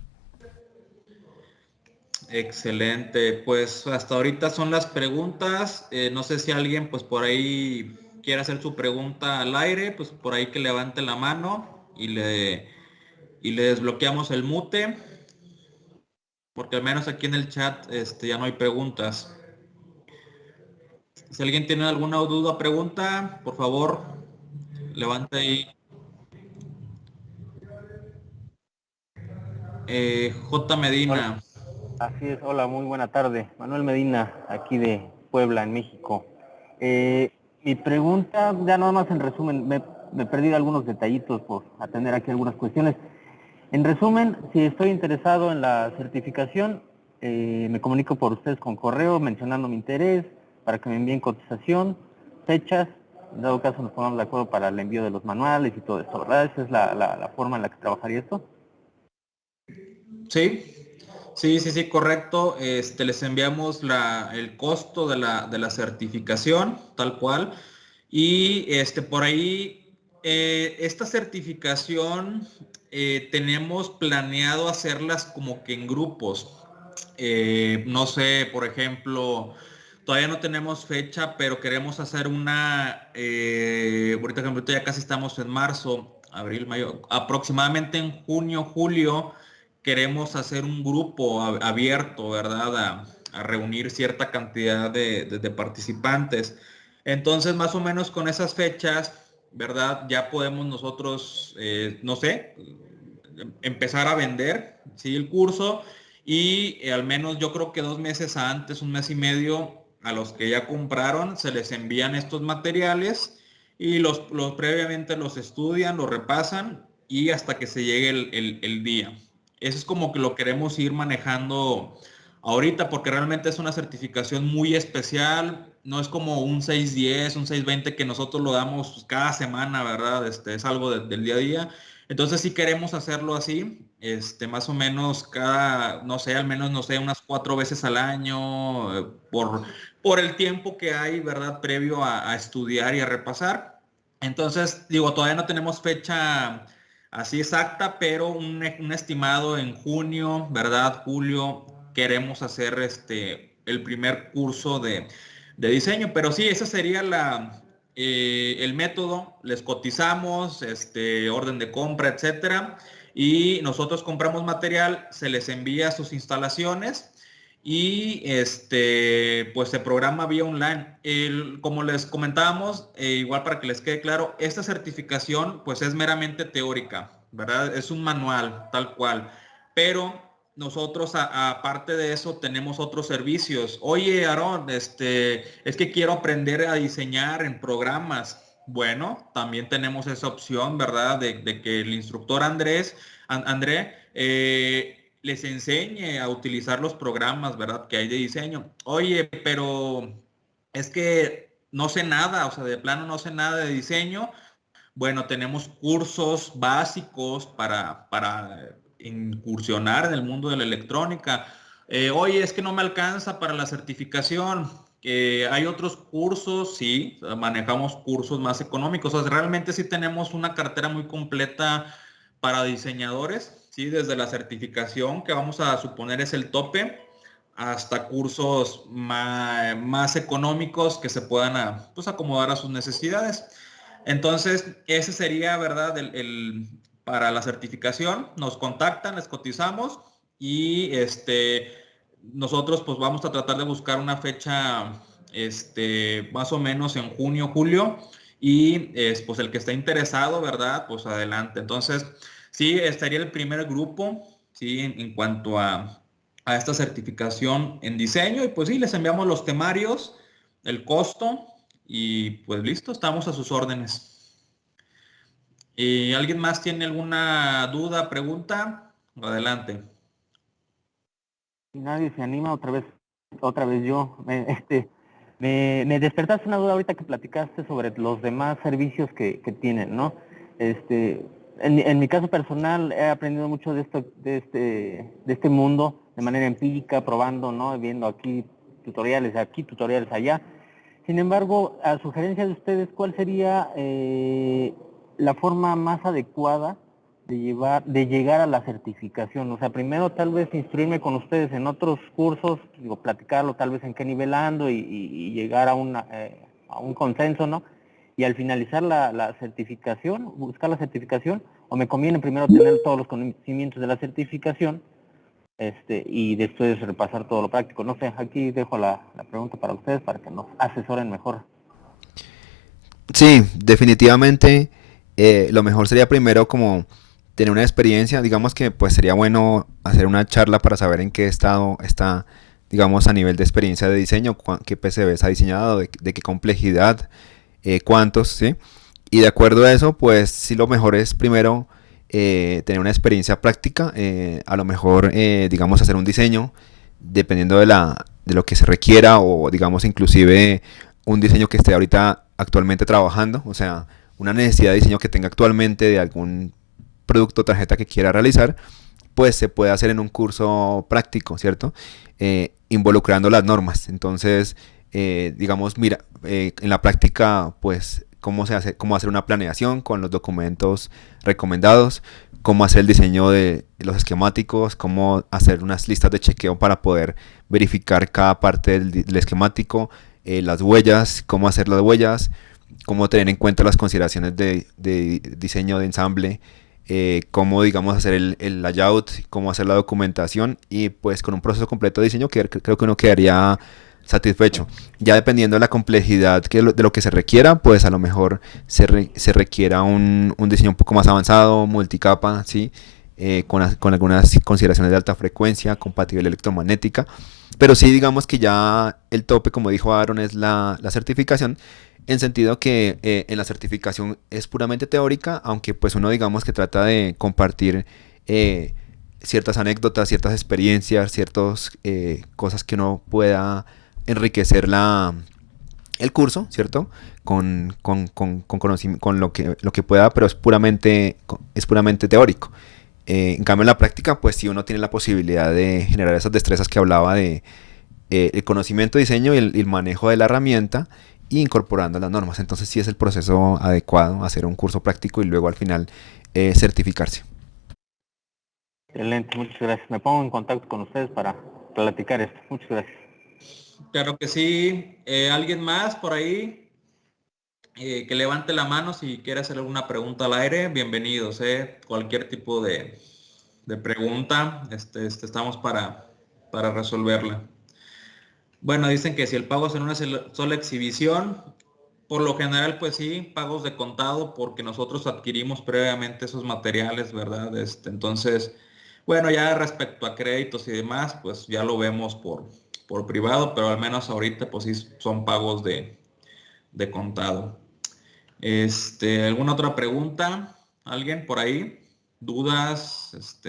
Excelente. Pues hasta ahorita son las preguntas. No sé si alguien pues por ahí quiere hacer su pregunta al aire, pues por ahí que levante la mano y le desbloqueamos el mute, porque al menos aquí en el chat ya no hay preguntas. Si alguien tiene alguna duda o pregunta, por favor, levante ahí. J. Hola, Medina. así es, hola, muy buena tarde. Manuel Medina, aquí de Puebla, en México. Mi pregunta, ya nada más en resumen, me he perdido algunos detallitos por atender aquí algunas cuestiones. En resumen, si estoy interesado en la certificación, me comunico por ustedes con correo mencionando mi interés para que me envíen cotización, fechas, en dado caso nos pongamos de acuerdo para el envío de los manuales y todo esto, ¿verdad? Esa es la forma en la que trabajaría esto. Sí, sí, correcto. Les enviamos el costo de la certificación, tal cual. Y por ahí, esta certificación tenemos planeado hacerlas como que en grupos. No sé, por ejemplo, todavía no tenemos fecha, pero queremos hacer ahorita, por ejemplo, ya casi estamos en marzo, abril, mayo, aproximadamente en junio, julio, queremos hacer un grupo abierto, ¿verdad? A reunir cierta cantidad de participantes. Entonces, más o menos con esas fechas, ¿verdad? Ya podemos nosotros, no sé, empezar a vender, ¿sí? El curso y al menos yo creo que 2 meses antes, un mes y medio, a los que ya compraron, se les envían estos materiales y los previamente los estudian, los repasan y hasta que se llegue el día. Eso es como que lo queremos ir manejando ahorita porque realmente es una certificación muy especial. No es como un 610, un 620 que nosotros lo damos pues, cada semana, ¿verdad? Es algo del día a día. Entonces sí queremos hacerlo así, más o menos no sé, al menos, no sé, unas 4 veces al año, por el tiempo que hay, ¿verdad? Previo a estudiar y a repasar. Entonces, digo, todavía no tenemos fecha así exacta, pero un estimado en junio, ¿verdad? Julio, queremos hacer el primer curso de diseño, pero sí, esa sería el método. Les cotizamos, orden de compra, etcétera, y nosotros compramos material, se les envía a sus instalaciones y pues se programa vía online. Como les comentábamos, igual para que les quede claro, esta certificación pues es meramente teórica, ¿verdad? Es un manual tal cual, pero nosotros aparte de eso tenemos otros servicios. Oye, Aaron, es que quiero aprender a diseñar en programas. Bueno, también tenemos esa opción, ¿verdad? De que el instructor André, les enseñe a utilizar los programas, ¿verdad? Que hay de diseño. Oye, pero es que no sé nada, o sea, de plano no sé nada de diseño. Bueno, tenemos cursos básicos incursionar en el mundo de la electrónica. Oye, es que no me alcanza para la certificación. Hay otros cursos, sí, manejamos cursos más económicos. O sea, realmente sí tenemos una cartera muy completa para diseñadores, sí, desde la certificación, que vamos a suponer es el tope, hasta cursos más económicos que se puedan pues, acomodar a sus necesidades. Entonces, ese sería, ¿verdad? Para la certificación, nos contactan, les cotizamos y nosotros pues vamos a tratar de buscar una fecha más o menos en junio, julio y pues el que esté interesado, ¿verdad? Pues adelante. Entonces, sí, estaría el primer grupo, ¿sí? En cuanto a esta certificación en diseño y pues sí, les enviamos los temarios, el costo y pues listo, estamos a sus órdenes. ¿Y alguien más tiene alguna duda, pregunta? Adelante. Si nadie se anima, otra vez yo. Me despertaste una duda ahorita que platicaste sobre los demás servicios que tienen, ¿no? En mi caso personal he aprendido mucho de este mundo de manera empírica, probando, ¿no? Viendo aquí, tutoriales allá. Sin embargo, a sugerencia de ustedes, ¿cuál sería la forma más adecuada de llegar a la certificación? O sea, primero tal vez instruirme con ustedes en otros cursos, digo, platicarlo tal vez en qué nivel ando y llegar a un consenso, ¿no? Y al finalizar la certificación, buscar la certificación, o me conviene primero tener todos los conocimientos de la certificación y después repasar todo lo práctico. No sé, aquí dejo la pregunta para ustedes para que nos asesoren mejor. Sí, definitivamente lo mejor sería primero como tener una experiencia, digamos que pues sería bueno hacer una charla para saber en qué estado está, digamos, a nivel de experiencia de diseño, qué PCBs ha diseñado, de qué complejidad, cuántos, ¿sí? Y de acuerdo a eso, pues sí lo mejor es primero tener una experiencia práctica, a lo mejor, digamos, hacer un diseño, dependiendo de lo que se requiera, o digamos, inclusive un diseño que esté ahorita actualmente trabajando, o sea, una necesidad de diseño que tenga actualmente de algún producto o tarjeta que quiera realizar, pues se puede hacer en un curso práctico, ¿cierto? Involucrando las normas. Entonces, digamos, mira, en la práctica, pues, cómo se hace, cómo hacer una planeación con los documentos recomendados, cómo hacer el diseño de los esquemáticos, cómo hacer unas listas de chequeo para poder verificar cada parte del esquemático, las huellas, cómo hacer las huellas, cómo tener en cuenta las consideraciones de diseño de ensamble, cómo, digamos, hacer el layout, cómo hacer la documentación y pues con un proceso completo de diseño que creo que uno quedaría satisfecho. Ya dependiendo de la complejidad de lo que se requiera, pues a lo mejor se requiera un diseño un poco más avanzado, multicapa, ¿sí? Con algunas consideraciones de alta frecuencia, compatible electromagnética. Pero sí, digamos que ya el tope, como dijo Aaron, es la certificación, en sentido que en la certificación es puramente teórica, aunque pues uno digamos que trata de compartir ciertas anécdotas, ciertas experiencias, ciertas cosas que uno pueda enriquecer el curso, ¿cierto? Con lo que pueda, pero es puramente teórico. En cambio, en la práctica, pues sí uno tiene la posibilidad de generar esas destrezas que hablaba de el conocimiento, diseño y el manejo de la herramienta y incorporando las normas. Entonces sí es el proceso adecuado, hacer un curso práctico y luego al final certificarse. Excelente, muchas gracias. Me pongo en contacto con ustedes para platicar esto. Muchas gracias. Claro que sí. ¿Alguien más por ahí? Que levante la mano si quiere hacer alguna pregunta al aire. Bienvenidos. Cualquier tipo de pregunta, estamos para resolverla. Bueno, dicen que si el pago es en una sola exhibición, por lo general, pues sí, pagos de contado porque nosotros adquirimos previamente esos materiales, ¿verdad? Entonces, bueno, ya respecto a créditos y demás, pues ya lo vemos por privado, pero al menos ahorita, pues sí, son pagos de contado. ¿Alguna otra pregunta? ¿Alguien por ahí? ¿Dudas?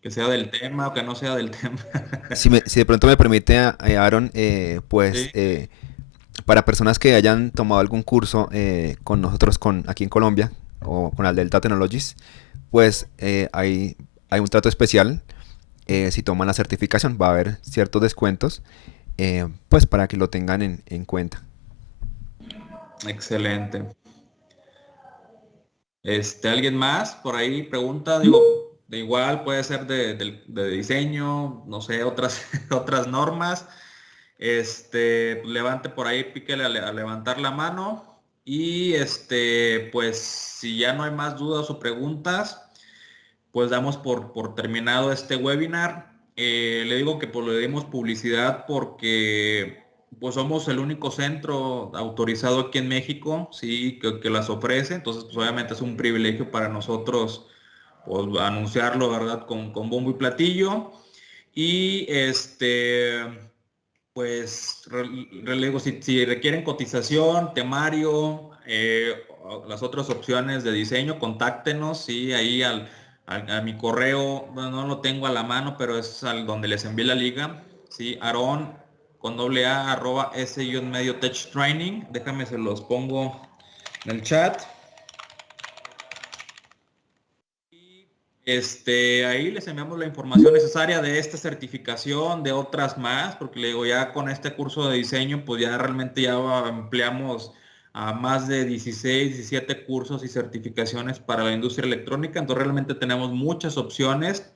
Que sea del tema o que no sea del tema. Si de pronto me permite, Aaron, pues Sí, para personas que hayan tomado algún curso con nosotros aquí en Colombia, o con Delta Technologies, pues hay un trato especial. Si toman la certificación va a haber ciertos descuentos, pues para que lo tengan en cuenta. Excelente. ¿Alguien más por ahí pregunta? Digo, de igual puede ser de diseño, no sé, otras, otras normas. Levante por ahí, píquele a levantar la mano. Y pues si ya no hay más dudas o preguntas, pues damos por terminado este webinar. Le digo que pues le dimos publicidad porque pues somos el único centro autorizado aquí en México, sí, que las ofrece. Entonces, pues obviamente es un privilegio para nosotros pues anunciarlo, ¿verdad? Con bombo y platillo. Y pues le digo, si requieren cotización, temario, las otras opciones de diseño, contáctenos, sí, ahí a mi correo, bueno, no lo tengo a la mano, pero es al donde les envié la liga, sí, Aaron con doble A arroba s-medio tech training, déjame se los pongo en el chat. Ahí les enviamos la información necesaria de esta certificación, de otras más, porque le digo, ya con este curso de diseño, pues ya realmente ya empleamos a más de 16, 17 cursos y certificaciones para la industria electrónica, entonces realmente tenemos muchas opciones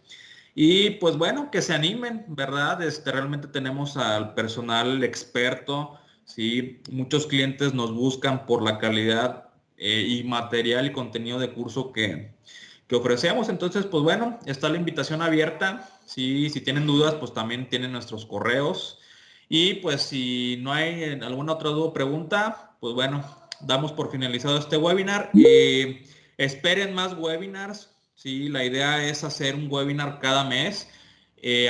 y pues bueno, que se animen, ¿verdad? Realmente tenemos al personal experto, ¿sí? Muchos clientes nos buscan por la calidad y material y contenido de curso que ofrecemos. Entonces, pues bueno, está la invitación abierta. Sí, si tienen dudas, pues también tienen nuestros correos. Y pues si no hay alguna otra duda o pregunta, pues bueno, damos por finalizado este webinar. Esperen más webinars. Sí, la idea es hacer un webinar cada mes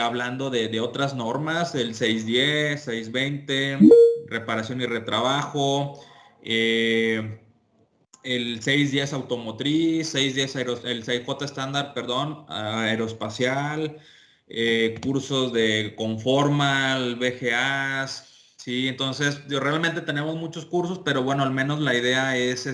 hablando de otras normas, el 610, 620, reparación y retrabajo. El 610 automotriz, 610 el 6J estándar, perdón, aeroespacial, cursos de Conformal, VGAs, sí, entonces realmente tenemos muchos cursos, pero bueno, al menos la idea es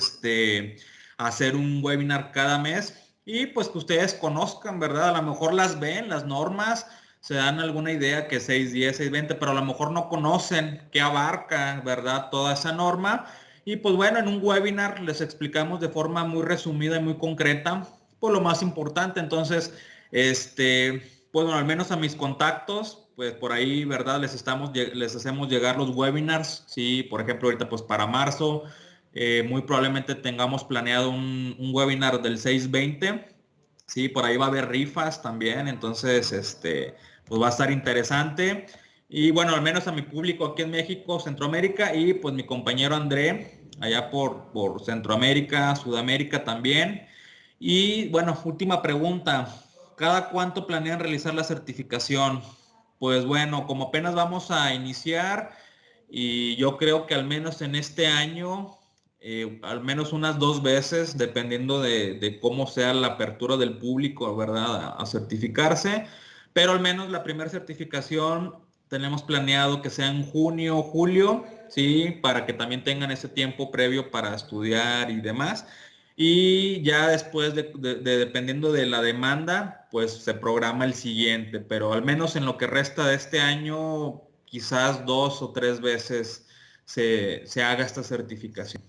hacer un webinar cada mes y pues que ustedes conozcan, ¿verdad? A lo mejor las ven, las normas, se dan alguna idea que 610, 620, pero a lo mejor no conocen qué abarca, ¿verdad? Toda esa norma. Y pues bueno, en un webinar les explicamos de forma muy resumida y muy concreta, pues lo más importante. Entonces, pues bueno, al menos a mis contactos, pues por ahí, ¿verdad? Les hacemos llegar los webinars, sí, por ejemplo, ahorita pues para marzo, muy probablemente tengamos planeado un webinar del 620, sí, por ahí va a haber rifas también, entonces, pues va a estar interesante. Y bueno, al menos a mi público aquí en México, Centroamérica y pues mi compañero André, allá por Centroamérica, Sudamérica también. Y bueno, última pregunta. ¿Cada cuánto planean realizar la certificación? Pues bueno, como apenas vamos a iniciar y yo creo que al menos en este año, al menos unas 2 veces, dependiendo de cómo sea la apertura del público, ¿verdad? A certificarse. Pero al menos la primera certificación tenemos planeado que sea en junio o julio, ¿sí? Para que también tengan ese tiempo previo para estudiar y demás. Y ya después dependiendo de la demanda, pues se programa el siguiente, pero al menos en lo que resta de este año, quizás 2 o 3 veces se haga esta certificación.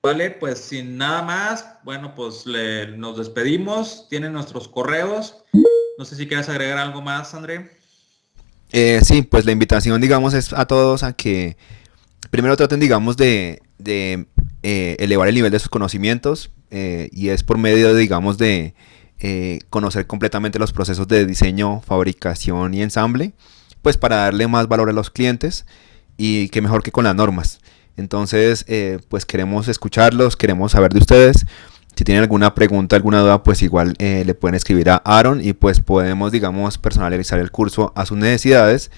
Vale, pues sin nada más, bueno, pues nos despedimos, tienen nuestros correos. No sé si quieres agregar algo más, André. Sí, pues la invitación, digamos, es a todos a que primero traten, digamos, de elevar el nivel de sus conocimientos, y es por medio, digamos, de conocer completamente los procesos de diseño, fabricación y ensamble, pues para darle más valor a los clientes y que mejor que con las normas. Entonces, pues queremos escucharlos, queremos saber de ustedes. Si tienen alguna pregunta, alguna duda, pues igual le pueden escribir a Aaron y pues podemos, digamos, personalizar el curso a sus necesidades.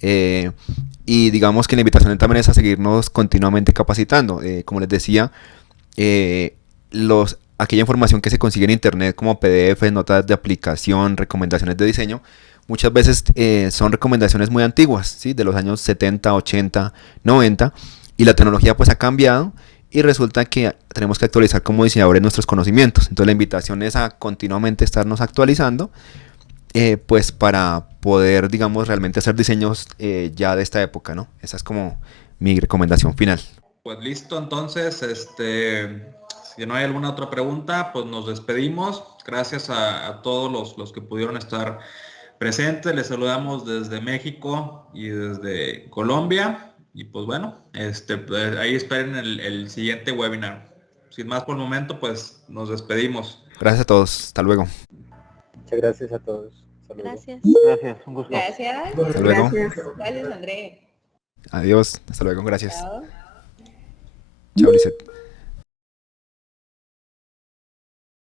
Y digamos que la invitación también es a seguirnos continuamente capacitando. Como les decía, aquella información que se consigue en internet como PDF, notas de aplicación, recomendaciones de diseño, muchas veces son recomendaciones muy antiguas, ¿sí? De los años 70, 80, 90, y la tecnología pues ha cambiado y resulta que tenemos que actualizar como diseñadores nuestros conocimientos. Entonces la invitación es a continuamente estarnos actualizando, pues para poder, digamos, realmente hacer diseños ya de esta época, ¿no? Esa es como mi recomendación final. Pues listo, entonces, si no hay alguna otra pregunta, pues nos despedimos. Gracias a todos los que pudieron estar presentes. Les saludamos desde México y desde Colombia. Y pues bueno, pues ahí esperen el siguiente webinar. Sin más por el momento, pues nos despedimos. Gracias a todos. Hasta luego. Muchas gracias a todos. Hasta luego. Gracias. Gracias, un gusto. Gracias. Hasta luego. Gracias, André. Adiós. Hasta luego. Gracias. Chao. Chao, Lisette.